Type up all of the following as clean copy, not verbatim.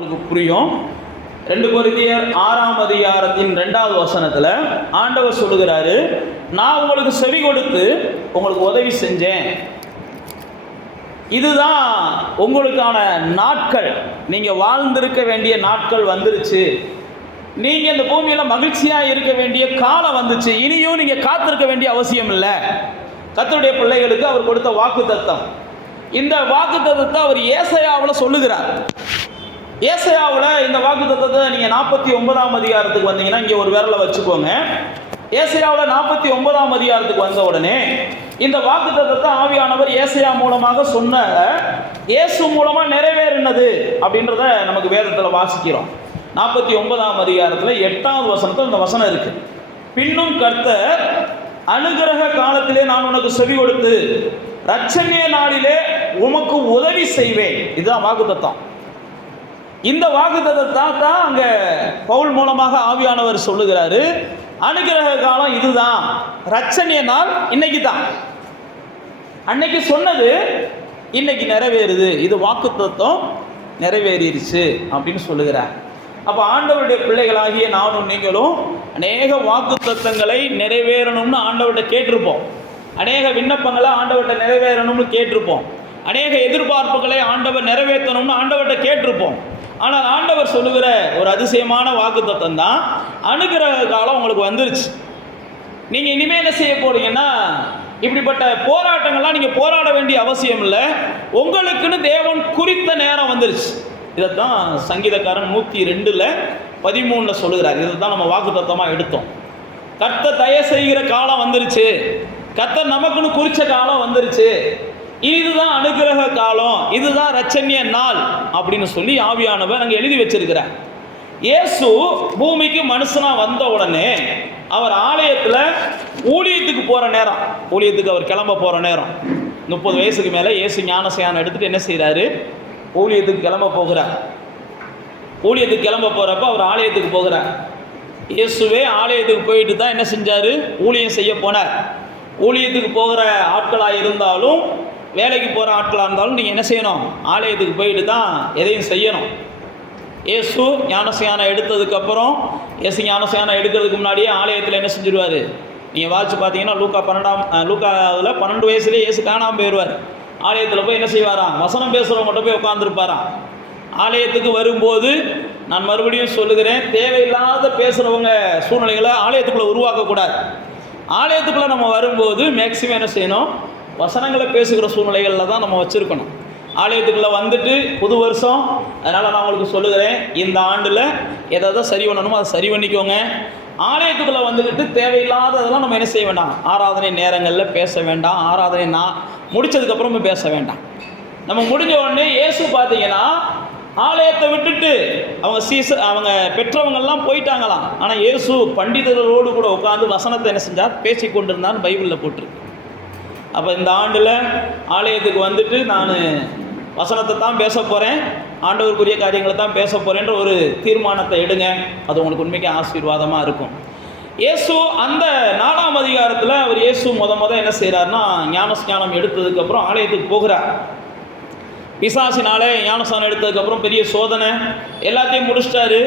உங்களுக்கு புரியும். 2 கொரிந்தியர் 6ஆம் அதிகாரத்தின் 2வது வசனத்தில் ஆண்டவர் சொல்லுகிறாரு, நான் உங்களுக்கு செவி கொடுத்து உங்களுக்கு உதவி செஞ்சேன். இதுதான் உங்களுக்கான நாட்கள், நீங்கள் வாழ்ந்திருக்க வேண்டிய நாட்கள் வந்துருச்சு. நீங்கள் இந்த பூமியில் மகிழ்ச்சியாக இருக்க வேண்டிய காலம் வந்துச்சு. இனியும் நீங்கள் காத்திருக்க வேண்டிய அவசியம் இல்லை. கர்த்தருடைய பிள்ளைகளுக்கு அவர் கொடுத்த வாக்குத்தத்தம். இந்த வாக்குத்தத்தத்தை அவர் ஏசாயாவில் சொல்லுகிறார். ஏசாயாவில் இந்த வாக்குத்தத்தத்தை நீங்கள் 49ஆம் அதிகாரத்துக்கு வந்தீங்கன்னா இங்கே ஒரு விரலை வச்சுக்கோங்க. ஏசாயாவில் 49ஆம் அதிகாரத்துக்கு வந்த உடனே இந்த வாக்குத்தத்தத்தை ஆவியானவர் ஏசாயா மூலமாக சொன்ன இயேசு மூலமாக நிறைவேறினது அப்படின்றத நமக்கு வேதத்தில் வாசிக்கிறோம். 49ஆம் அதிகாரத்தில் 8வது வசனத்தில் இந்த வசனம் இருக்கு. பின்னும் கர்த்தர் அனுக்கிரக காலத்திலே நான் உனக்கு செவி கொடுத்து இரட்சணிய நாளிலே உமக்கு உதவி செய்வேன். இதுதான் வாக்குத்தத்தம். இந்த வாக்குத்தத்தத்தை தான் அங்க பவுல் மூலமாக ஆவியானவர் சொல்லுகிறாரு. அனுக்கிரக காலம் இதுதான், இரட்சணிய நாள் இன்னைக்கு தான். அன்னைக்கு சொன்னது இன்னைக்கு நிறைவேறுது. இது வாக்குத்தத்தம் நிறைவேறிடுச்சு அப்படின்னு சொல்லுகிறார். அப்போ ஆண்டவருடைய பிள்ளைகளாகிய நானும் நீங்களும் அநேக வாக்குத்தத்தங்களை நிறைவேறணும்னு ஆண்டவர்கிட்ட கேட்டிருப்போம். அநேக விண்ணப்பங்களை ஆண்டவர்கிட்ட நிறைவேறணும்னு கேட்டிருப்போம். அநேக எதிர்பார்ப்புகளை ஆண்டவர் நிறைவேற்றணும்னு ஆண்டவர்கிட்ட கேட்டிருப்போம். ஆனால் ஆண்டவர் சொல்லுகிற ஒரு அதிசயமான வாக்குத்தத்தம் தான், அனுக்கிரக காலம் உங்களுக்கு வந்துருச்சு. நீங்கள் இனிமேல் என்ன செய்ய போறீங்கன்னா, இப்படிப்பட்ட போராட்டங்கள்லாம் நீங்கள் போராட வேண்டிய அவசியம் இல்லை. உங்களுக்குன்னு தேவன் குறித்த நேரம் வந்துருச்சு. இதைத்தான் சங்கீதக்காரன் 102:13 சொல்லுகிறார். இதை தான் நம்ம வாக்குத்தத்தமாக எடுத்தோம். கர்த்தர் தயவு செய்கிற காலம் வந்துருச்சு. கர்த்தர் நமக்குன்னு குறிச்ச காலம் வந்துருச்சு. இதுதான் அனுக்கிரக காலம், இதுதான் இரட்சணிய நாள் அப்படின்னு சொல்லி ஆவியானவர் அங்கே எழுதி வச்சிருக்கிறார். இயேசு பூமிக்கு மனுஷனா வந்த உடனே அவர் ஆலயத்தில் ஊழியத்துக்கு போகிற நேரம், ஊழியத்துக்கு அவர் கிளம்ப போகிற நேரம், 30 வயசுக்கு மேலே இயேசு ஞானஸ்நானம் எடுத்துட்டு என்ன செய்கிறாரு, ஊழியத்துக்கு கிளம்ப போகிறார். ஊழியத்துக்கு கிளம்ப போகிறப்ப அவர் ஆலயத்துக்கு போகிறார். இயேசுவே ஆலயத்துக்கு போயிட்டு தான் என்ன செஞ்சார், ஊழியம் செய்ய போனார். ஊழியத்துக்கு போகிற ஆட்களாக இருந்தாலும் வேலைக்கு போகிற ஆட்களாக இருந்தாலும் நீங்கள் என்ன செய்யணும், ஆலயத்துக்கு போயிட்டு தான் எதையும் செய்யணும். இயேசு ஞானஸ்நானம் எடுத்ததுக்கப்புறம், இயேசு ஞானஸ்நானம் எடுக்கிறதுக்கு முன்னாடியே ஆலயத்தில் என்ன செஞ்சுருவார், நீங்கள் வாட்சி பார்த்தீங்கன்னா லூக்காவில் 12 வயசுலேயே இயேசு காணாமல் போயிடுவார். ஆலயத்தில் போய் என்ன செய்வாராம், வசனம் பேசுகிறவங்கள்ட்ட போய் உட்காந்துருப்பாராம். ஆலயத்துக்கு வரும்போது நான் மறுபடியும் சொல்லுகிறேன், தேவையில்லாத பேசுகிறவங்க சூழ்நிலைகளை ஆலயத்துக்குள்ளே உருவாக்கக்கூடாது. ஆலயத்துக்குள்ளே நம்ம வரும்போது மேக்சிமம் என்ன செய்யணும், வசனங்களை பேசுகிற சூழ்நிலைகளில் தான் நம்ம வச்சுருக்கணும். ஆலயத்துக்குள்ளே வந்துட்டு புது வருஷம், அதனால் நான் உங்களுக்கு சொல்லுகிறேன், இந்த ஆண்டில் எதை சரி பண்ணணுமோ அதை சரி பண்ணிக்கோங்க. ஆலயத்துக்குள்ளே வந்துக்கிட்டு தேவையில்லாததெல்லாம் நம்ம என்ன செய்ய வேண்டாம், ஆராதனை நேரங்களில் பேச வேண்டாம். ஆராதனை முடித்ததுக்கப்புறம் பேச வேண்டாம். நம்ம முடிஞ்ச உடனே இயேசு பார்த்தீங்கன்னா ஆலயத்தை விட்டுட்டு அவங்க பெற்றவங்கள்லாம் போயிட்டாங்களாம். ஆனால் இயேசு பண்டிதர்களோடு கூட உட்காந்து வசனத்தை என்ன செஞ்சார், பேசி கொண்டிருந்தான்னு பைபிளில் போட்டிருக்கு. அப்போ இந்த ஆண்டில் ஆலயத்துக்கு வந்துட்டு நான் வசனத்தை தான் பேச போகிறேன், ஆண்டவருக்குரிய காரியங்களை தான் பேச போகிறேன்ற ஒரு தீர்மானத்தை எடுங்க. அது உங்களுக்கு உண்மைக்கு ஆசீர்வாதமாக இருக்கும். இயேசு அந்த 4ஆம் அதிகாரத்தில் அவர் இயேசு முத என்ன செய்கிறார்னா, ஞானஸ்நானம் எடுத்ததுக்கப்புறம் ஆலயத்துக்கு போகிறார். பிசாசினாலே ஞானஸ்நானம் எடுத்ததுக்கப்புறம் பெரிய சோதனை எல்லாத்தையும் முடிச்சிட்டாரு.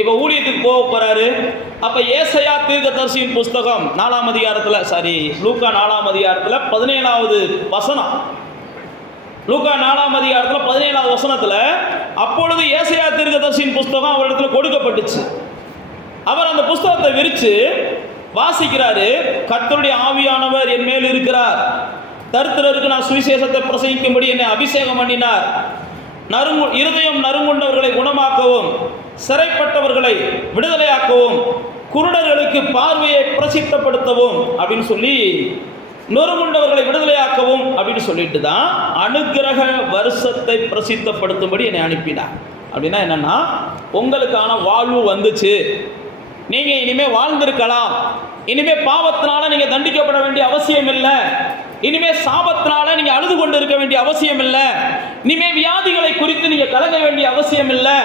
இப்போ ஊழியத்துக்கு போக போகிறாரு. அப்போ ஏசாயா தீர்க்கதரிசியின் புஸ்தகம் 4ஆம் அதிகாரத்தில் லூக்கா 4ஆம் அதிகாரத்தில் 17வது வசனம், லூக்கா 4ஆம் அதிகாரத்தில் 17வது வசனத்தில், அப்பொழுது ஏசாயா தீர்க்கதரிசியின் புஸ்தகம் அவரிடத்துல கொடுக்கப்பட்டுச்சு. அவர் அந்த புஸ்தகத்தை விரித்து வாசிக்கிறாரு. கர்த்தருடைய ஆவியானவர் என் மேல் இருக்கிறார், தரித்திரருக்கு நான் சுவிசேஷத்தை பிரசங்கிக்கும்படி என்னை அபிஷேகம் பண்ணினார், இருதயம் நறுங்குண்டவர்களை குணமாக்கவும், சிறைப்பட்டவர்களை விடுதலையாக்கவும், குருடர்களுக்கு பார்வையை பிரசித்தப்படுத்தவும் அப்படின்னு சொல்லி, நொறுங்குண்டவர்களை விடுதலையாக்கவும் அப்படின்னு சொல்லிட்டு தான் அனுக்கிரக வருஷத்தை பிரசித்தப்படுத்தும்படி என்னை அனுப்பினார். அப்படின்னா என்னன்னா, உங்களுக்கான வாழ்வு வந்துச்சு, நீங்கள் இனிமேல் வாழ்ந்திருக்கலாம். இனிமேல் பாவத்தினால நீங்கள் தண்டிக்கப்பட வேண்டிய அவசியம் இல்லை. இனிமேல் சாபத்தினால நீங்கள் அழுது கொண்டு இருக்க வேண்டிய அவசியம் இல்லை. இனிமேல் வியாதிகளை குறித்து நீங்கள் கலங்க வேண்டிய அவசியம் இல்லை.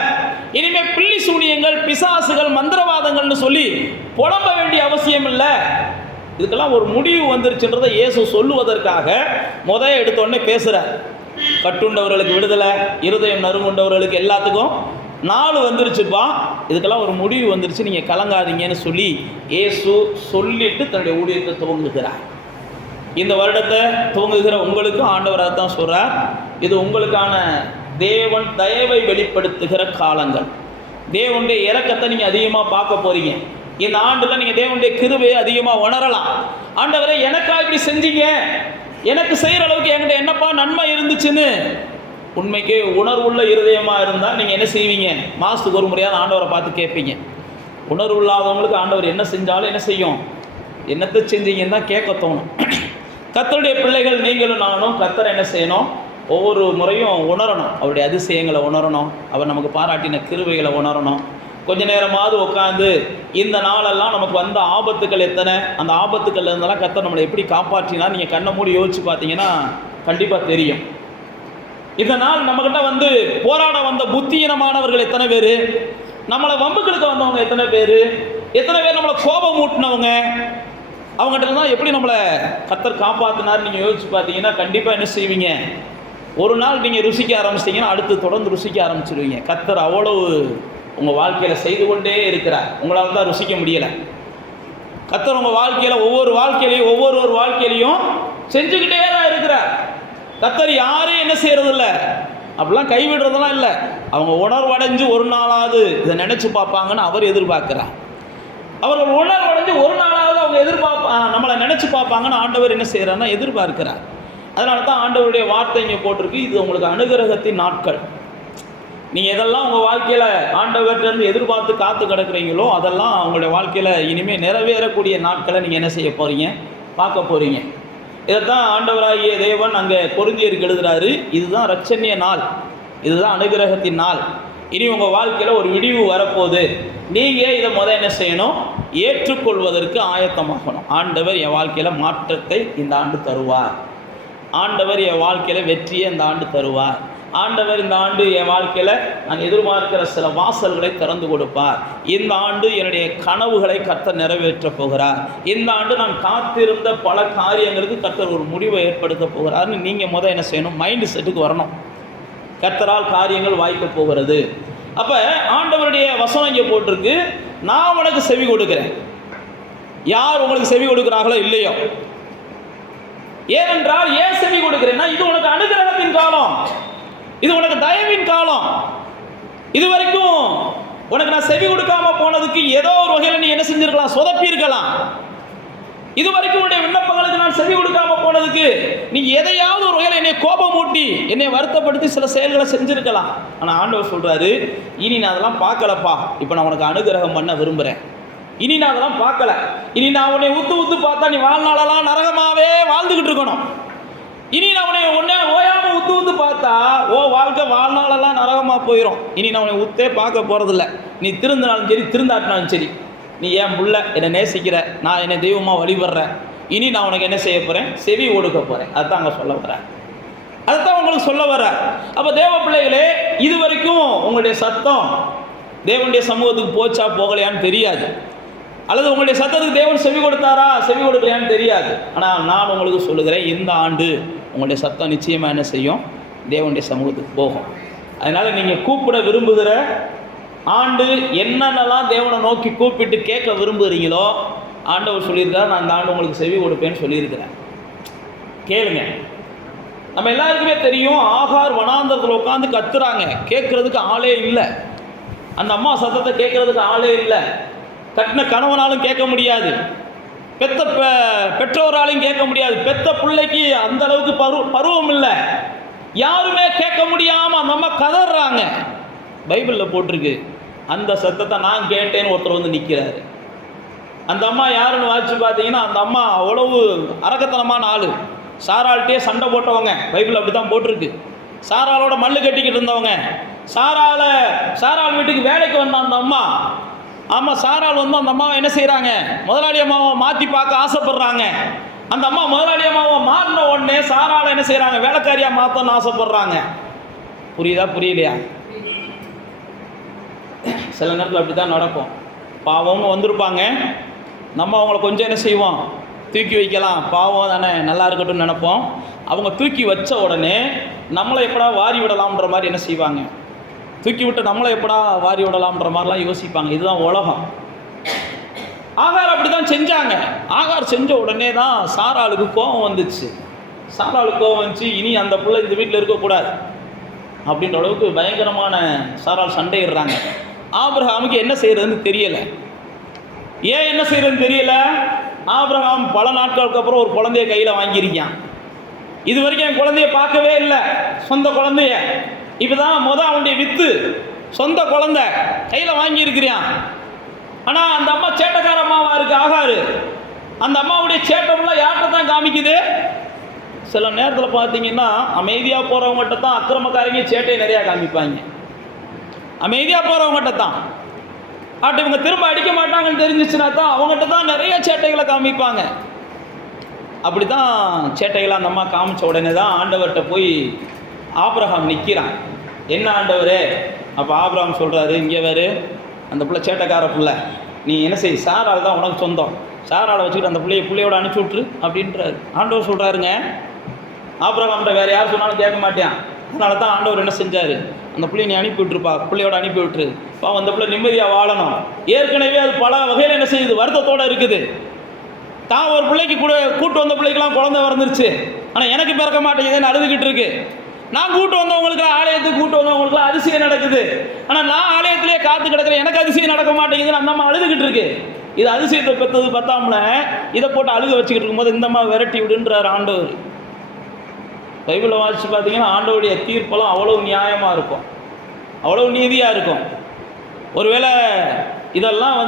இனிமேல் பில்லி சூனியங்கள், பிசாசுகள், மந்திரவாதங்கள்னு சொல்லி புலம்ப வேண்டிய அவசியம் இல்லை. இதுக்கெல்லாம் ஒரு முடிவு வந்துருச்சுன்றதை இயேசு சொல்லுவதற்காக எடுத்தோடனே பேசுகிறார். கட்டுண்டவர்களுக்கு விடுதலை, இருதயம் நறுங்குண்டவர்களுக்கு எல்லாத்துக்கும் நாள் வந்துருச்சுப்பா, இதுக்கெல்லாம் ஒரு முடிவு வந்துருச்சு, நீங்கள் கலங்காதீங்கன்னு சொல்லி இயேசு சொல்லிட்டு தன்னுடைய ஊழியத்தை துவங்குகிறார். இந்த வருடத்தை துவங்குகிற உங்களுக்கும் ஆண்டவராக தான் சொல்கிறார், இது உங்களுக்கான தேவன் தயவை வெளிப்படுத்துகிற காலங்கள். தேவனுடைய இரக்கத்தை நீங்கள் அதிகமாக பார்க்க போகிறீங்க. இந்த ஆண்டில் நீங்கள் தேவனுடைய கிருபையை அதிகமாக உணரலாம். ஆண்டவரை எனக்கா இப்படி செஞ்சீங்க, எனக்கு செய்கிற அளவுக்கு என்கிட்ட என்னப்பா நன்மை இருந்துச்சுன்னு உண்மைக்கு உணர்வுள்ள இருதயமாக இருந்தால் நீங்கள் என்ன செய்வீங்க? மாதத்துக்கு ஒரு முறையாவது ஆண்டவரை பார்த்து கேட்பீங்க. உணர்வு இல்லாதவங்களுக்கு ஆண்டவர் என்ன செஞ்சாலும் என்ன செய்யும், என்னத்தை செஞ்சீங்கன்னு தான் கேட்க தோணும். கர்த்தருடைய பிள்ளைகள் நீங்களும் நானும் கர்த்தரை என்ன செய்யணும்? ஒவ்வொரு முறையும் உணரணும், அவருடைய அதிசயங்களை உணரணும், அவர் நமக்கு பாராட்டின கிருபைகளை உணரணும். கொஞ்ச நேரமாவது உட்காந்து இந்த நாளெல்லாம் நமக்கு வந்த ஆபத்துக்கள் எத்தனை, அந்த ஆபத்துக்கள் இருந்தெல்லாம் கர்த்தர் நம்மளை எப்படி காப்பாற்றினா நீங்கள் கண்ணை மூடி யோசிச்சு பார்த்தீங்கன்னா கண்டிப்பாக தெரியும். இந்த நாள் நம்மக்கிட்ட வந்து போராட வந்த புத்தியீனமானவர்கள் எத்தனை பேர், நம்மளை வம்புகளுக்கு வந்தவங்க எத்தனை பேர், எத்தனை பேர் நம்மளை கோபம் ஊட்டினவங்க, அவங்ககிட்ட தான் எப்படி நம்மளை கர்த்தர் காப்பாற்றினார் நீங்கள் யோசிச்சு பார்த்தீங்கன்னா கண்டிப்பாக என்ன செய்வீங்க? ஒரு நாள் நீங்கள் ருசிக்க ஆரம்பிச்சிட்டிங்கன்னா அடுத்து தொடர்ந்து ருசிக்க ஆரம்பிச்சிடுவீங்க. கர்த்தர் அவ்வளவு உங்கள் வாழ்க்கையில் செய்து கொண்டே இருக்கிறார், உங்களால் தான் ருசிக்க முடியலை. கர்த்தர் உங்கள் வாழ்க்கையில் ஒவ்வொரு வாழ்க்கையிலையும் செஞ்சுக்கிட்டே தான் இருக்கிறார். கர்த்தர் யாரையும் என்ன செய்யறதில்ல, அப்படிலாம் கைவிடுறதெல்லாம் இல்லை. அவங்க உணர்வடைஞ்சு ஒரு நாளாவது இதை நினச்சி பார்ப்பாங்கன்னு அவர் எதிர்பார்க்குறார். அவர்கள் உணர்வடைஞ்சு ஒரு நாளாவது அவங்க நம்மளை நினச்சி பார்ப்பாங்கன்னு ஆண்டவர் என்ன செய்கிறாருன்னா எதிர்பார்க்கிறார். அதனால தான் ஆண்டவருடைய வார்த்தை இங்கே போட்டிருக்கு, இது உங்களுக்கு அனுகிரகத்தின் நாட்கள். நீங்கள் எதெல்லாம் உங்கள் வாழ்க்கையில் ஆண்டவர்கிட்டருந்து எதிர்பார்த்து காத்து கிடக்குறீங்களோ அதெல்லாம் உங்களுடைய வாழ்க்கையில் இனிமேல் நிறைவேறக்கூடிய நாட்களை நீங்கள் என்ன செய்ய போகிறீங்க? பார்க்க போகிறீங்க. இதைத்தான் ஆண்டவராகிய தேவன் அங்கே கொரிந்தியருக்கு எழுதுகிறாரு, இதுதான் இரட்சணிய நாள், இதுதான் அனுகிரகத்தின் நாள். இனி உங்கள் வாழ்க்கையில் ஒரு விடிவு வரப்போகுது. நீங்கள் இதை என்ன செய்யணும்? ஏற்றுக்கொள்வதற்கு ஆயத்தமாகணும். ஆண்டவர் என் வாழ்க்கையில் மாற்றத்தை இந்த ஆண்டு தருவார், ஆண்டவர் என் வாழ்க்கையில் வெற்றியை இந்த ஆண்டு தருவார், ஆண்டவர் இந்த ஆண்டு என் வாழ்க்கையில் நான் எதிர்பார்க்கிற சில வாசல்களை திறந்து கொடுப்பார், இந்த ஆண்டு என்னுடைய கனவுகளை கர்த்தர் நிறைவேற்ற போகிறார், இந்த ஆண்டு நான் காத்திருந்த பல காரியங்களுக்கு கர்த்தர் ஒரு முடிவை ஏற்படுத்த போகிறார்னு நீங்கள் என்ன செய்யணும்? மைண்டு செட்டுக்கு வரணும். கர்த்தரால் காரியங்கள் வாய்க்க போகிறது. அப்போ ஆண்டவருடைய வசனம் இங்கே போட்டிருக்கு, நான் உனக்கு செவி கொடுக்கிறேன். யார் உங்களுக்கு செவி கொடுக்குறாங்களோ இல்லையோ, ஏனென்றால் ஏன் செவி கொடுக்கிறேன்னா இது உனக்கு அனுகிரகத்தின் காலம், இது உனக்கு தயவின் காலம். இதுவரைக்கும் உனக்கு நான் செவி கொடுக்காம போனதுக்கு ஏதோ ஒரு வகையில் நீ என்ன செஞ்சிருக்கலாம்? சொதப்பி இருக்கலாம். இதுவரைக்கும் உன்னுடைய விண்ணப்பங்களுக்கு நான் செவி கொடுக்காம போனதுக்கு நீ எதையாவது ஒரு வகையில் என்னை கோபம் ஊட்டி என்னை வருத்தப்படுத்தி சில செயல்களை செஞ்சிருக்கலாம். ஆனால் ஆண்டவர் சொல்றாரு, இனி நான் அதெல்லாம் பார்க்கலப்பா, இப்போ நான் உனக்கு அனுகிரகம் பண்ண விரும்புகிறேன். இனி நான் அதெல்லாம் பார்க்கல, இனி நான் உன்னை ஊத்து பார்த்தா நீ வாழ்நாளெல்லாம் நரகமாகவே வாழ்ந்துக்கிட்டு இருக்கணும். இனி நான் உன்னை ஓயாமல் ஊத்து பார்த்தா வாழ்க்கை வாழ்நாளெல்லாம் நரகமாக போயிடும். இனி நான் உன்னை ஊத்தே பார்க்க போகிறதில்ல. நீ திருந்தினாலும் சரி திருந்தாட்டினாலும் சரி, நீ ஏன் புள்ள, என்னை நேசிக்கிற, நான் என்னை தெய்வமாக வழிபடுறேன், இனி நான் உனக்கு என்ன செய்ய போகிறேன்? செவி கொடுக்க போகிறேன். அதுதான் அங்கே சொல்ல வரேன், அதுதான் உங்களுக்கு சொல்ல வர. அப்போ தேவ பிள்ளைகளே, இது வரைக்கும் உங்களுடைய சத்தம் தேவனுடைய சமூகத்துக்கு போச்சா போகலையான்னு தெரியாது, அல்லது உங்களுடைய சத்தத்துக்கு தேவன் செவி கொடுத்தாரா செவி கொடுக்கலையான்னு தெரியாது. ஆனால் நான் உங்களுக்கு சொல்லுகிறேன், இந்த ஆண்டு உங்களுடைய சத்தம் நிச்சயமாக என்ன செய்யும்? தேவனுடைய சமூகத்துக்கு போகும். அதனால் நீங்கள் கூப்பிட விரும்புகிற ஆண்டு என்னென்னலாம் தேவனை நோக்கி கூப்பிட்டு கேட்க விரும்புகிறீங்களோ ஆண்டவர் சொல்லியிருக்கார், நான் இந்த ஆண்டு உங்களுக்கு செவி கொடுப்பேன்னு சொல்லியிருக்கிறேன். கேளுங்க. நம்ம எல்லாருக்குமே தெரியும், ஆகார் வனாந்தரத்தில் உட்காந்து கத்துறாங்க, கேட்கறதுக்கு ஆளே இல்லை. அந்த அம்மா சத்தத்தை கேட்கறதுக்கு ஆளே இல்லை. கட்டின கணவனாலும் கேட்க முடியாது, பெற்றோராலையும் கேட்க முடியாது, பெத்த பிள்ளைக்கு அந்த அளவுக்கு பருவம் இல்லை, யாருமே கேட்க முடியாமல் அந்த அம்மா கதறாங்க. பைபிளில் போட்டிருக்கு, அந்த சத்தத்தை நான் கேட்டேன்னு ஒருத்தர் வந்து நிற்கிறாரு. அந்த அம்மா யாருன்னு வாசிச்சு பார்த்தீங்கன்னா, அந்த அம்மா அவ்வளவு அரக்கத்தனமான ஆள், சாராள்கிட்டே சண்டை போட்டவங்க. பைபிள் அப்படி தான் போட்டிருக்கு. சாராளோட மல்லு கட்டிக்கிட்டு இருந்தவங்க, சாராள் வீட்டுக்கு வேலைக்கு வந்த அந்த அம்மா. ஆமாம், சாராள் வந்து அந்த அம்மாவை என்ன செய்கிறாங்க? முதலாளி அம்மாவை மாற்றி பார்க்க ஆசைப்படுறாங்க. அந்த அம்மா முதலாளி அம்மாவை மாறின உடனே சாராளை என்ன செய்கிறாங்க? வேலைக்காரியாக மாற்றணும்னு ஆசைப்படுறாங்க. புரியுதா புரியலையா? சில நேரத்தில் அப்படி தான் நடக்கும். பாவம்னு வந்திருப்பாங்க, நம்ம அவங்கள கொஞ்சம் என்ன செய்வோம்? தூக்கி வைக்கலாம், பாவம் தானே, நல்லா இருக்கட்டும்னு நினைப்போம். அவங்க தூக்கி வச்ச உடனே நம்மளை எப்படா வாரி விடலாம்ன்ற மாதிரி என்ன செய்வாங்க? தூக்கி விட்டு நம்மளை எப்படா வாரி விடலாம்ன்ற மாதிரிலாம் யோசிப்பாங்க. இதுதான் உலகம். ஆகார் அப்படி தான் செஞ்சாங்க. ஆகார் செஞ்ச உடனே தான் சாராளுக்கு கோபம் வந்துச்சு. சாராளுக்கு கோபம் வந்துச்சு, இனி அந்த பிள்ளை இந்த வீட்டில் இருக்கக்கூடாது அப்படின்ற அளவுக்கு பயங்கரமான சாராள் சண்டையிடுறாங்க. ஆபிரகாமுக்கு என்ன செய்யறதுன்னு தெரியலை. ஏன் என்ன செய்யறதுன்னு தெரியல? ஆபிரகாம் பல நாட்களுக்கு அப்புறம் ஒரு குழந்தைய கையில் வாங்கியிருக்கான். இது வரைக்கும் என் குழந்தைய பார்க்கவே இல்லை, சொந்த குழந்தைய. இப்போதான் அவனுடைய வித்து சொந்த குழந்தை கையில் வாங்கியிருக்கிறான். ஆனால் அந்த அம்மா சேட்டைக்கார அம்மாவா இருக்கு ஆகாரு. அந்த அம்மாவுடைய சேட்டம்லாம் யார்கிட்ட தான் காமிக்குது? சில நேரத்தில் பார்த்தீங்கன்னா அமைதியாக போகிறவங்ககிட்ட தான் அக்கிரமக்காரங்க சேட்டையை நிறையா காமிப்பாங்க. அமைதியாக போகிறவங்ககிட்ட தான். அப்படி இவங்க திரும்ப அடிக்க மாட்டாங்கன்னு தெரிஞ்சிச்சுன்னா தான் அவங்ககிட்ட தான் நிறைய சேட்டைகளை காமிப்பாங்க. அப்படி தான் சேட்டைகளை அந்த அம்மா காமிச்ச உடனே தான் ஆண்டவர்கிட்ட போய் ஆபிரகாம் நிற்கிறான். என்ன ஆண்டவரே? அப்போ ஆபிரகாம் சொல்கிறாரு, இங்கே வேறு அந்த பிள்ளை சேட்டைக்கார பிள்ளை, நீ என்ன செய், சாராள் தான் உனக்கு சொந்தம், சாராளை வச்சுக்கிட்டு அந்த பிள்ளையோட அனுப்பிச்சி விட்ரு அப்படின்றாரு. ஆண்டவர் சொல்கிறாருங்க. ஆபிரகாம்கிட்ட வேறு யார் சொன்னாலும் கேட்க மாட்டேன். அதனால தான் ஆண்டவர் என்ன செஞ்சார், அந்த பிள்ளையை நீ அனுப்பி விட்டுருப்பா, பிள்ளையோட அனுப்பி விட்டுரு, அந்த பிள்ளை நிம்மதியாக வாழணும். ஏற்கனவே அது பல வகையில் என்ன செய்யுது, வருத்தத்தோடு இருக்குது. தான் ஒரு பிள்ளைக்கு கூட்டு வந்த பிள்ளைக்கெல்லாம் குழந்தை வந்துருச்சு, ஆனால் எனக்கு பிறக்க மாட்டேங்குதுன்னு அழுதுகிட்டு இருக்கு. நான் கூட்டு வந்தவங்களுக்கு, ஆலயத்துக்கு கூட்டு வந்தவங்களுக்குலாம் அதிசயம் நடக்குது, ஆனால் நான் ஆலயத்திலேயே காத்து கிடக்கிறேன், எனக்கு அதிசயம் நடக்க மாட்டேங்குதுன்னு அந்த அம்மா அழுதுகிட்டு இருக்கு. இது அதிசயத்தை பெற்றது பத்தாமல இதை போட்டு அழுக வச்சுக்கிட்டு இருக்கும்போது இந்த அம்மா விரட்டி விடுன்றார் ஆண்டவர். பைபிளில் வாசித்து பார்த்தீங்கன்னா ஆண்டவருடைய தீர்ப்பெல்லாம் அவ்வளோ நியாயமாக இருக்கும், அவ்வளோ நீதியாக இருக்கும். ஒருவேளை இதெல்லாம்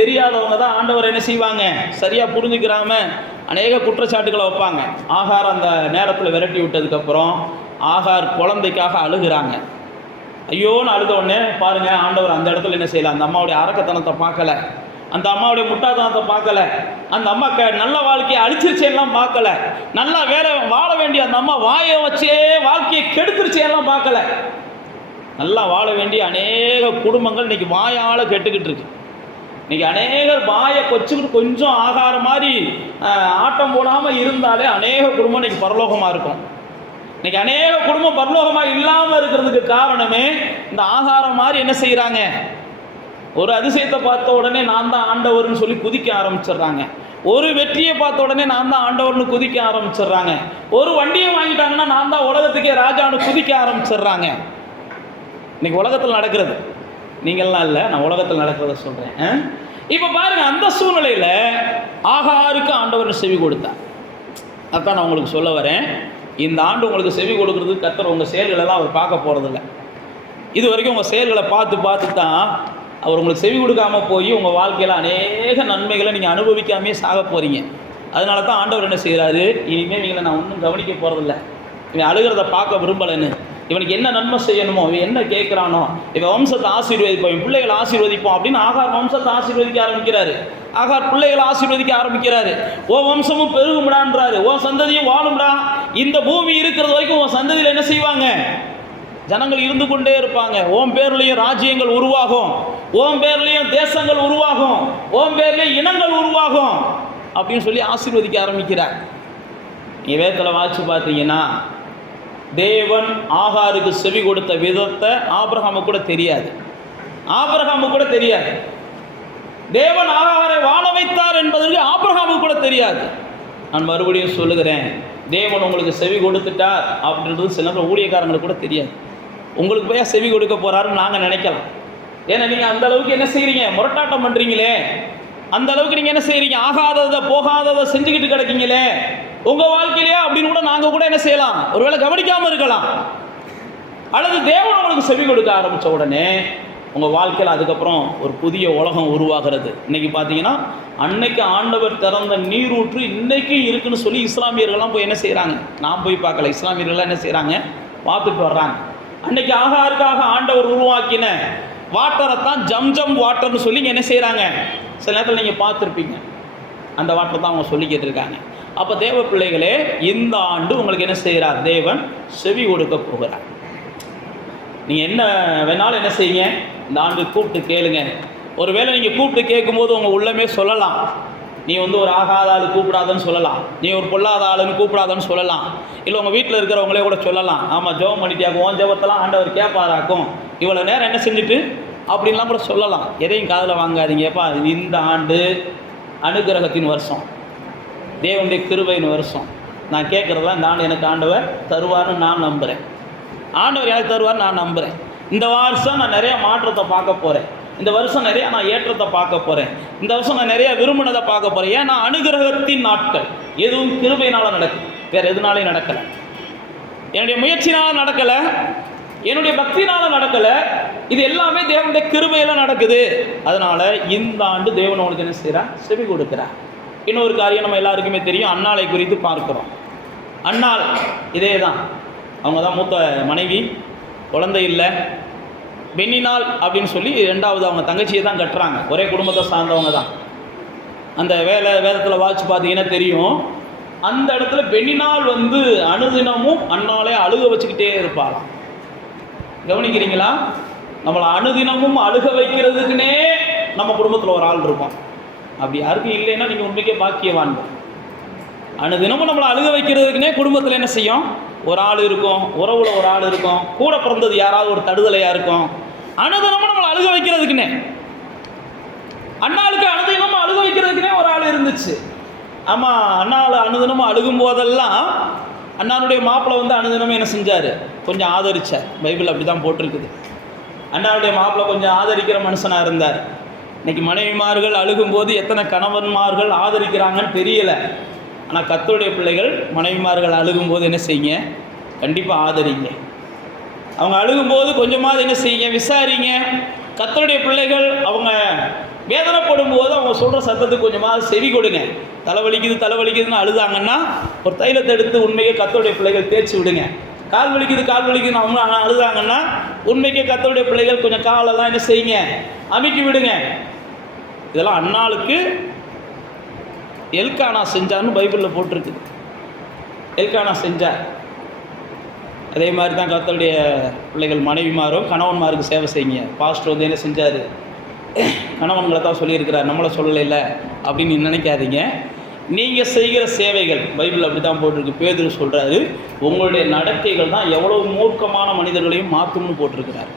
தெரியாதவங்க தான் ஆண்டவர் என்ன செய்வாங்க, சரியாக புரிஞ்சுக்கிறாம அநேக குற்றச்சாட்டுகளை வைப்பாங்க. ஆகார் அந்த நேரத்தில் விரட்டி விட்டதுக்கப்புறம் ஆகார் குழந்தைக்காக அழுகிறாங்க. ஐயோன்னு அழுத உடனே பாருங்கள், ஆண்டவர் அந்த இடத்துல என்ன செய்யலை, அந்த அம்மாவுடைய அரக்கத்தனத்தை பார்க்கல, அந்த அம்மாவுடைய முட்டாள்தனத்தை பார்க்கல, அந்த அம்மா நல்ல வாழ்க்கையை அழிச்சிருச்சேலாம் பார்க்கல, நல்லா வேலை வாழ வேண்டிய அந்த அம்மா வாயை வச்சே வாழ்க்கையை கெடுத்துருச்சேலாம் பார்க்கல. நல்லா வாழ வேண்டிய அநேக குடும்பங்கள் இன்றைக்கி வாயால் கெட்டுக்கிட்டு இருக்கு. இன்றைக்கி அநேகர் வாயை கொச்சுக்கிட்டு கொஞ்சம் ஆகாரம் மாதிரி ஆட்டம் போடாமல் இருந்தாலே அநேக குடும்பம் இன்றைக்கி பரலோகமாக இருக்கும். இன்றைக்கி அநேக குடும்பம் பரலோகமாக இல்லாமல் இருக்கிறதுக்கு காரணமே இந்த ஆகாரம் மாதிரி என்ன செய்கிறாங்க, ஒரு அதிசயத்தை பார்த்த உடனே நான் தான் ஆண்டவர்னு சொல்லி குதிக்க ஆரம்பிச்சிடுறாங்க. ஒரு வெற்றியை பார்த்த உடனே நான் தான் ஆண்டவர்னு குதிக்க ஆரம்பிச்சிடுறாங்க. ஒரு வண்டியை வாங்கிட்டாங்கன்னா நான் தான் உலகத்துக்கே ராஜான்னு குதிக்க ஆரம்பிச்சிடுறாங்க. இன்னைக்கு உலகத்தில் நடக்கிறது, நீங்கள்லாம் இல்லை, நான் உலகத்தில் நடக்கிறத சொல்கிறேன். இப்போ பாருங்கள், அந்த சூழ்நிலையில் ஆகாருக்கு ஆண்டவர் செவி கொடுத்தார். அதான் நான் உங்களுக்கு சொல்ல வரேன். இந்த ஆண்டு உங்களுக்கு செவி கொடுக்கறதுக்கு கர்த்தர் உங்கள் செயல்களெல்லாம் அவர் பார்க்க போகிறதில்ல. இது வரைக்கும் உங்கள் செயல்களை பார்த்து தான் அவர் உங்களுக்கு செவி கொடுக்காமல் போய் உங்கள் வாழ்க்கையில் அநேக நன்மைகளை நீங்கள் அனுபவிக்காமே சாக போகிறீங்க. அதனால தான் ஆண்டவர் என்ன செய்கிறாரு, இனிமேல் நீங்களை நான் ஒன்றும் கவனிக்க போகிறதில்ல, இவன் அழுகிறத பார்க்க விரும்பலைன்னு, இவனுக்கு என்ன நன்மை செய்யணுமோ, இவன் என்ன கேட்குறானோ, இவன் வம்சத்தை ஆசீர்வதிப்போம், இவன் பிள்ளைகளை ஆசீர்வதிப்போம் அப்படின்னு ஆகார் வம்சத்தை ஆசீர்வதிக்க ஆரம்பிக்கிறாரு. ஆகார் பிள்ளைகளை ஆசீர்வதிக்க ஆரம்பிக்கிறாரு. ஓ வம்சமும் பெருகும்டான்றாரு, ஓ சந்ததியும் வாழும்டா, இந்த பூமி இருக்கிறது வரைக்கும் உன் சந்ததியில் என்ன செய்வாங்க, ஜனங்கள் இருந்து கொண்டே இருப்பாங்க, ஓம் பேர்லையும் ராஜ்யங்கள் உருவாகும், ஓம் பேர்லையும் தேசங்கள் உருவாகும், ஓம் பேர்லையும் இனங்கள் உருவாகும் அப்படின்னு சொல்லி ஆசீர்வதிக்க ஆரம்பிக்கிறார். நீங்கள் வேதத்தில் வாசித்து பார்த்தீங்கன்னா தேவன் ஆகாருக்கு செவி கொடுத்த விதத்தை ஆபிரகாமுக்கு கூட தெரியாது. ஆபிரகாமுக்கு கூட தெரியாது. தேவன் ஆகாரை வாழ வைத்தார் என்பதற்கு ஆபிரகாமுக்கு கூட தெரியாது. நான் மறுபடியும் சொல்லுகிறேன், தேவன் உங்களுக்கு செவி கொடுத்துட்டார் அப்படின்றது சில நேரம் ஊழியக்காரங்களுக்கு கூட தெரியாது. உங்களுக்கு போய் செவி கொடுக்க போகிறாருன்னு நாங்கள் நினைக்கலாம். ஏன்னா நீங்கள் அந்த அளவுக்கு என்ன செய்கிறீங்க, முரட்டாட்டம் பண்ணுறீங்களே, அந்த அளவுக்கு நீங்கள் என்ன செய்கிறீங்க, ஆகாததை போகாததை செஞ்சுக்கிட்டு கிடைக்கீங்களே உங்கள் வாழ்க்கையிலேயே அப்படின்னு கூட நாங்கள் கூட என்ன செய்யலாம், ஒருவேளை கவனிக்காமல் இருக்கலாம். அல்லது தேவன் உங்களுக்கு செவி கொடுக்க ஆரம்பித்த உடனே உங்கள் வாழ்க்கையில் அதுக்கப்புறம் ஒரு புதிய உலகம் உருவாகிறது. இன்றைக்கி பார்த்தீங்கன்னா அன்னைக்கு ஆண்டவர் திறந்த நீரூற்று இன்றைக்கும் இருக்குன்னு சொல்லி இஸ்லாமியர்கள்லாம் போய் என்ன செய்கிறாங்க, நான் போய் பார்க்கல, இஸ்லாமியர்கள்லாம் என்ன செய்கிறாங்க, பார்த்துட்டு வர்றாங்க. அன்னைக்கு ஆகாருக்காக ஆண்டவர் உருவாக்கின வாட்டரை தான் ஜம்ஜம் வாட்டர்னு சொல்லி என்ன செய்கிறாங்க, சில நேரத்தில் நீங்கள் பார்த்துருப்பீங்க, அந்த வாட்டர் தான் அவங்க சொல்லிக்கிட்டு இருக்காங்க. அப்போ தேவ பிள்ளைகளே, இந்த ஆண்டு உங்களுக்கு என்ன செய்கிறார், தேவன் செவி கொடுக்க போகிறார். நீங்கள் என்ன வேணாலும் என்ன செய்யுங்க, இந்த ஆண்டு கூப்பிட்டு கேளுங்க. ஒருவேளை நீங்கள் கூப்பிட்டு கேட்கும்போது உங்கள் உள்ளமே சொல்லலாம், நீ ஒரு ஆகாத ஆள் கூப்பிடாதன்னு சொல்லலாம், நீ ஒரு பொல்லாத ஆளுன்னு கூப்பிடாதன்னு சொல்லலாம், இல்லை உங்கள் வீட்டில் இருக்கிறவங்களே கூட சொல்லலாம், ஆமாம் ஜெபம் பண்ணிட்டியாக்கும், உன் ஜெபத்தெல்லாம் ஆண்டவர் கேட்பாராக்கும் இவ்வளோ நேரம் என்ன செஞ்சுட்டு அப்படின்லாம் கூட சொல்லலாம். எதையும் காதில் வாங்காதீங்கப்பா. இந்த ஆண்டு அனுகிரகத்தின் வருஷம், தேவனுடைய கிருபையின் வருஷம். நான் கேட்குறதெல்லாம் இந்த ஆண்டு எனக்கு ஆண்டவர் தருவார்னு நான் நம்புகிறேன். ஆண்டவர் எனக்கு தருவார்னு நான் நம்புகிறேன். இந்த வருஷம் நான் நிறையா மாற்றத்தை பார்க்க போகிறேன். இந்த வருஷம் நிறையா நான் ஏற்றத்தை பார்க்க போகிறேன். இந்த வருஷம் நான் நிறையா விரும்பினதை பார்க்க போகிறேன். ஏன்னா அனுகிரகத்தின் நாட்கள். எதுவும் கிருபையினால் நடக்குது, வேறு எதுனாலையும் நடக்கலை. என்னுடைய முயற்சினால் நடக்கலை, என்னுடைய பக்தினால் நடக்கலை. இது எல்லாமே தேவனுடைய கிருபையில் நடக்குது. அதனால் இந்த ஆண்டு தேவன் உங்களுக்கு என்ன செய்கிறார்? செவி கொடுக்குறார். இன்னொரு காரியம் நம்ம எல்லாருக்குமே தெரியும், அன்னாளை குறித்து பார்க்குறோம். அன்னாள் இதே தான், அவங்க தான் மூத்த மனைவி, குழந்தை இல்லை. பெண்ணினாள் அப்படின்னு சொல்லி ரெண்டாவது அவங்க தங்கச்சியை தான் கட்டுறாங்க. ஒரே குடும்பத்தை சார்ந்தவங்க தான். அந்த வேதத்தில் வாட்சி பார்த்தீங்கன்னா தெரியும், அந்த இடத்துல பெண்ணினாள் அனுதினமும் அன்னாலே அழுக வச்சுக்கிட்டே இருப்பாளாம். கவனிக்கிறீங்களா? நம்மளை அனுதினமும் அழுக வைக்கிறதுக்குன்னே நம்ம குடும்பத்தில் ஒரு ஆள் இருப்போம். அப்படி யாருக்கும் இல்லைன்னா நீங்கள் உண்மைக்கே பாக்கியவான்கள். அனுதினமும் நம்மளை அழுக வைக்கிறதுக்குன்னே குடும்பத்தில் என்ன செய்யும்? ஒரு ஆள் இருக்கும், உறவுல ஒரு ஆள் இருக்கும், கூட பிறந்தது யாராவது ஒரு தடுதலையாக இருக்கும். அனுதினமும் நம்மளை அழுக வைக்கிறதுக்குன்னே, அண்ணாளுக்கு அனுதினமும் அழுக வைக்கிறதுக்குன்னே ஒரு ஆள் இருந்துச்சு. ஆமாம், அண்ணாள் அனுதினமும் அழுகும் போதெல்லாம் அண்ணாளுடைய மாப்பிள்ளை அனுதினமும் என்ன செஞ்சார்? கொஞ்சம் ஆதரிச்சார். பைபிள் அப்படி தான் போட்டிருக்குது. அண்ணாளுடைய மாப்பிள்ளை கொஞ்சம் ஆதரிக்கிற மனுஷனாக இருந்தார். இன்றைக்கி மனைவிமார்கள் அழுகும்போது எத்தனை கணவன்மார்கள் ஆதரிக்கிறாங்கன்னு தெரியலை. ஆனால் கர்த்தருடைய பிள்ளைகள் மனைவிமார்கள் அழுகும்போது என்ன செய்யுங்க? கண்டிப்பாக ஆதரிங்க. அவங்க அழுகும்போது கொஞ்சமாவது என்ன செய்யுங்க? விசாரிங்க. கர்த்தருடைய பிள்ளைகள் அவங்க வேதனைப்படும் போது அவங்க சொல்கிற சத்தத்துக்கு கொஞ்சமாவது செவி கொடுங்க. தலைவலிக்குதுன்னு அழுதாங்கன்னா ஒரு தைலத்தை எடுத்து உண்மைக்கே கர்த்தருடைய பிள்ளைகள் தேய்ச்சி விடுங்க. கால் வலிக்குதுன்னு அவங்க அழுதாங்கன்னா உண்மைக்கே கர்த்தருடைய பிள்ளைகள் கொஞ்சம் காலெல்லாம் என்ன செய்யுங்க? அமுக்கி விடுங்க. இதெல்லாம் அன்னாளுக்கு எல்கானா செஞ்சார்னு பைபிளில் போட்டிருக்குது. எல்கானா செஞ்சார். அதே மாதிரி தான் கர்த்தருடைய பிள்ளைகள் மனைவிமாரும் கணவன்மாருக்கு சேவை செய்யுங்க. பாஸ்டர் என்ன செஞ்சார்? கணவன்களை தான் சொல்லியிருக்கிறார், நம்மளை சொல்லலை அப்படின்னு நினைக்காதீங்க. நீங்கள் செய்கிற சேவைகள் பைபிள் அப்படி தான் போட்டிருக்கு. பேதுரு சொல்கிறாரு, உங்களுடைய நடக்கைகள் தான் எவ்வளவு மூர்க்கமான மனிதர்களையும் மாற்றும்னு போட்டிருக்கிறார்.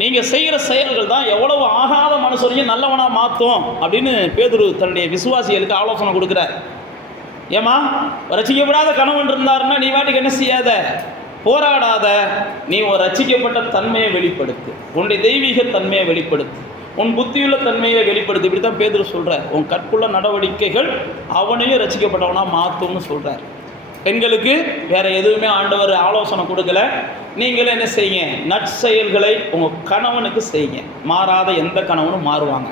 நீங்கள் செய்கிற செயல்கள் தான் எவ்வளவு ஆகாத மனுஷரையும் நல்லவனாக மாற்றும் அப்படின்னு பேதுரு தன்னுடைய விசுவாசிகளுக்கு ஆலோசனை கொடுக்குறார். ஏமா, ரசிக்கப்படாத கணவன் இருந்தாருன்னா நீ வாட்டுக்கு என்ன செய்யாத? போராடாத. நீ ஒரு ரசிக்கப்பட்ட தன்மையை வெளிப்படுத்து, உன்னுடைய தெய்வீக தன்மையை வெளிப்படுத்து, உன் புத்தியுள்ள தன்மையை வெளிப்படுத்து. இப்படி தான் பேதுரு சொல்கிறார். உன் கற்புள்ள நடவடிக்கைகள் அவனையும் ரசிக்கப்பட்டவனாக மாற்றும்னு சொல்கிறார். பெண்களுக்கு வேறு எதுவுமே ஆண்டவர் ஆலோசனை கொடுக்கல. நீங்களும் என்ன செய்யுங்க? நற்செயல்களை உங்கள் கணவனுக்கு செய்யுங்க. மாறாத எந்த கணவனும் மாறுவாங்க.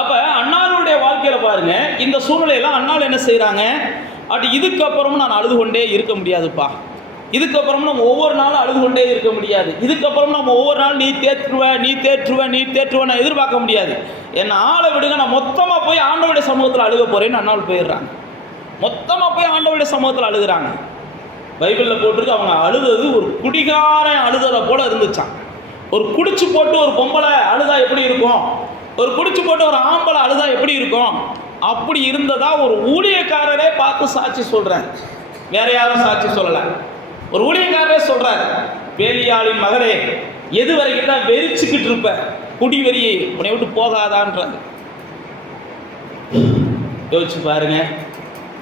அப்போ அன்னாருடைய வாழ்க்கையில் பாருங்கள், இந்த சூழ்நிலையெல்லாம் அன்னாள் என்ன செய்கிறாங்க? அப்படி இதுக்கப்புறமும் நான் அழுது கொண்டே இருக்க முடியாதுப்பா. இதுக்கப்புறம் நம்ம ஒவ்வொரு நாளும் அழுது கொண்டே இருக்க முடியாது. இதுக்கப்புறம் நம்ம ஒவ்வொரு நாள் நீ தேற்றுவேன் நான் எதிர்பார்க்க முடியாது. என்னை ஆளை விடுங்க, நான் மொத்தமாக போய் ஆண்டவருடைய சமூகத்தில் அழுக போகிறேன்னு அன்னாள் போயிடுறாங்க. மொத்தமாக போய் ஆண்டவருடைய சமூகத்தில் அழுகிறாங்க. பைபிளில் போட்டிருக்கு, அவங்க அழுதது ஒரு குடிகாரன் அழுததை போல் இருந்துச்சான். ஒரு குடிச்சு போட்டு ஒரு பொம்பளை அழுதா எப்படி இருக்கும்? ஒரு குடிச்சு போட்டு ஒரு ஆம்பளை அழுதா எப்படி இருக்கும்? அப்படி இருந்ததா ஒரு ஊழியக்காரரே பார்த்து சாட்சி சொல்கிறார். வேற யாரும் சாட்சி சொல்லலை, ஒரு ஊழியக்காரரே சொல்கிறார். வேலியாளின் மகளே, எது வரைக்கும் தான் வெறிச்சுக்கிட்டு இருப்ப? குடி வெறியை உன்னை விட்டு போகாதான்றாங்க. யோசிச்சு பாருங்க.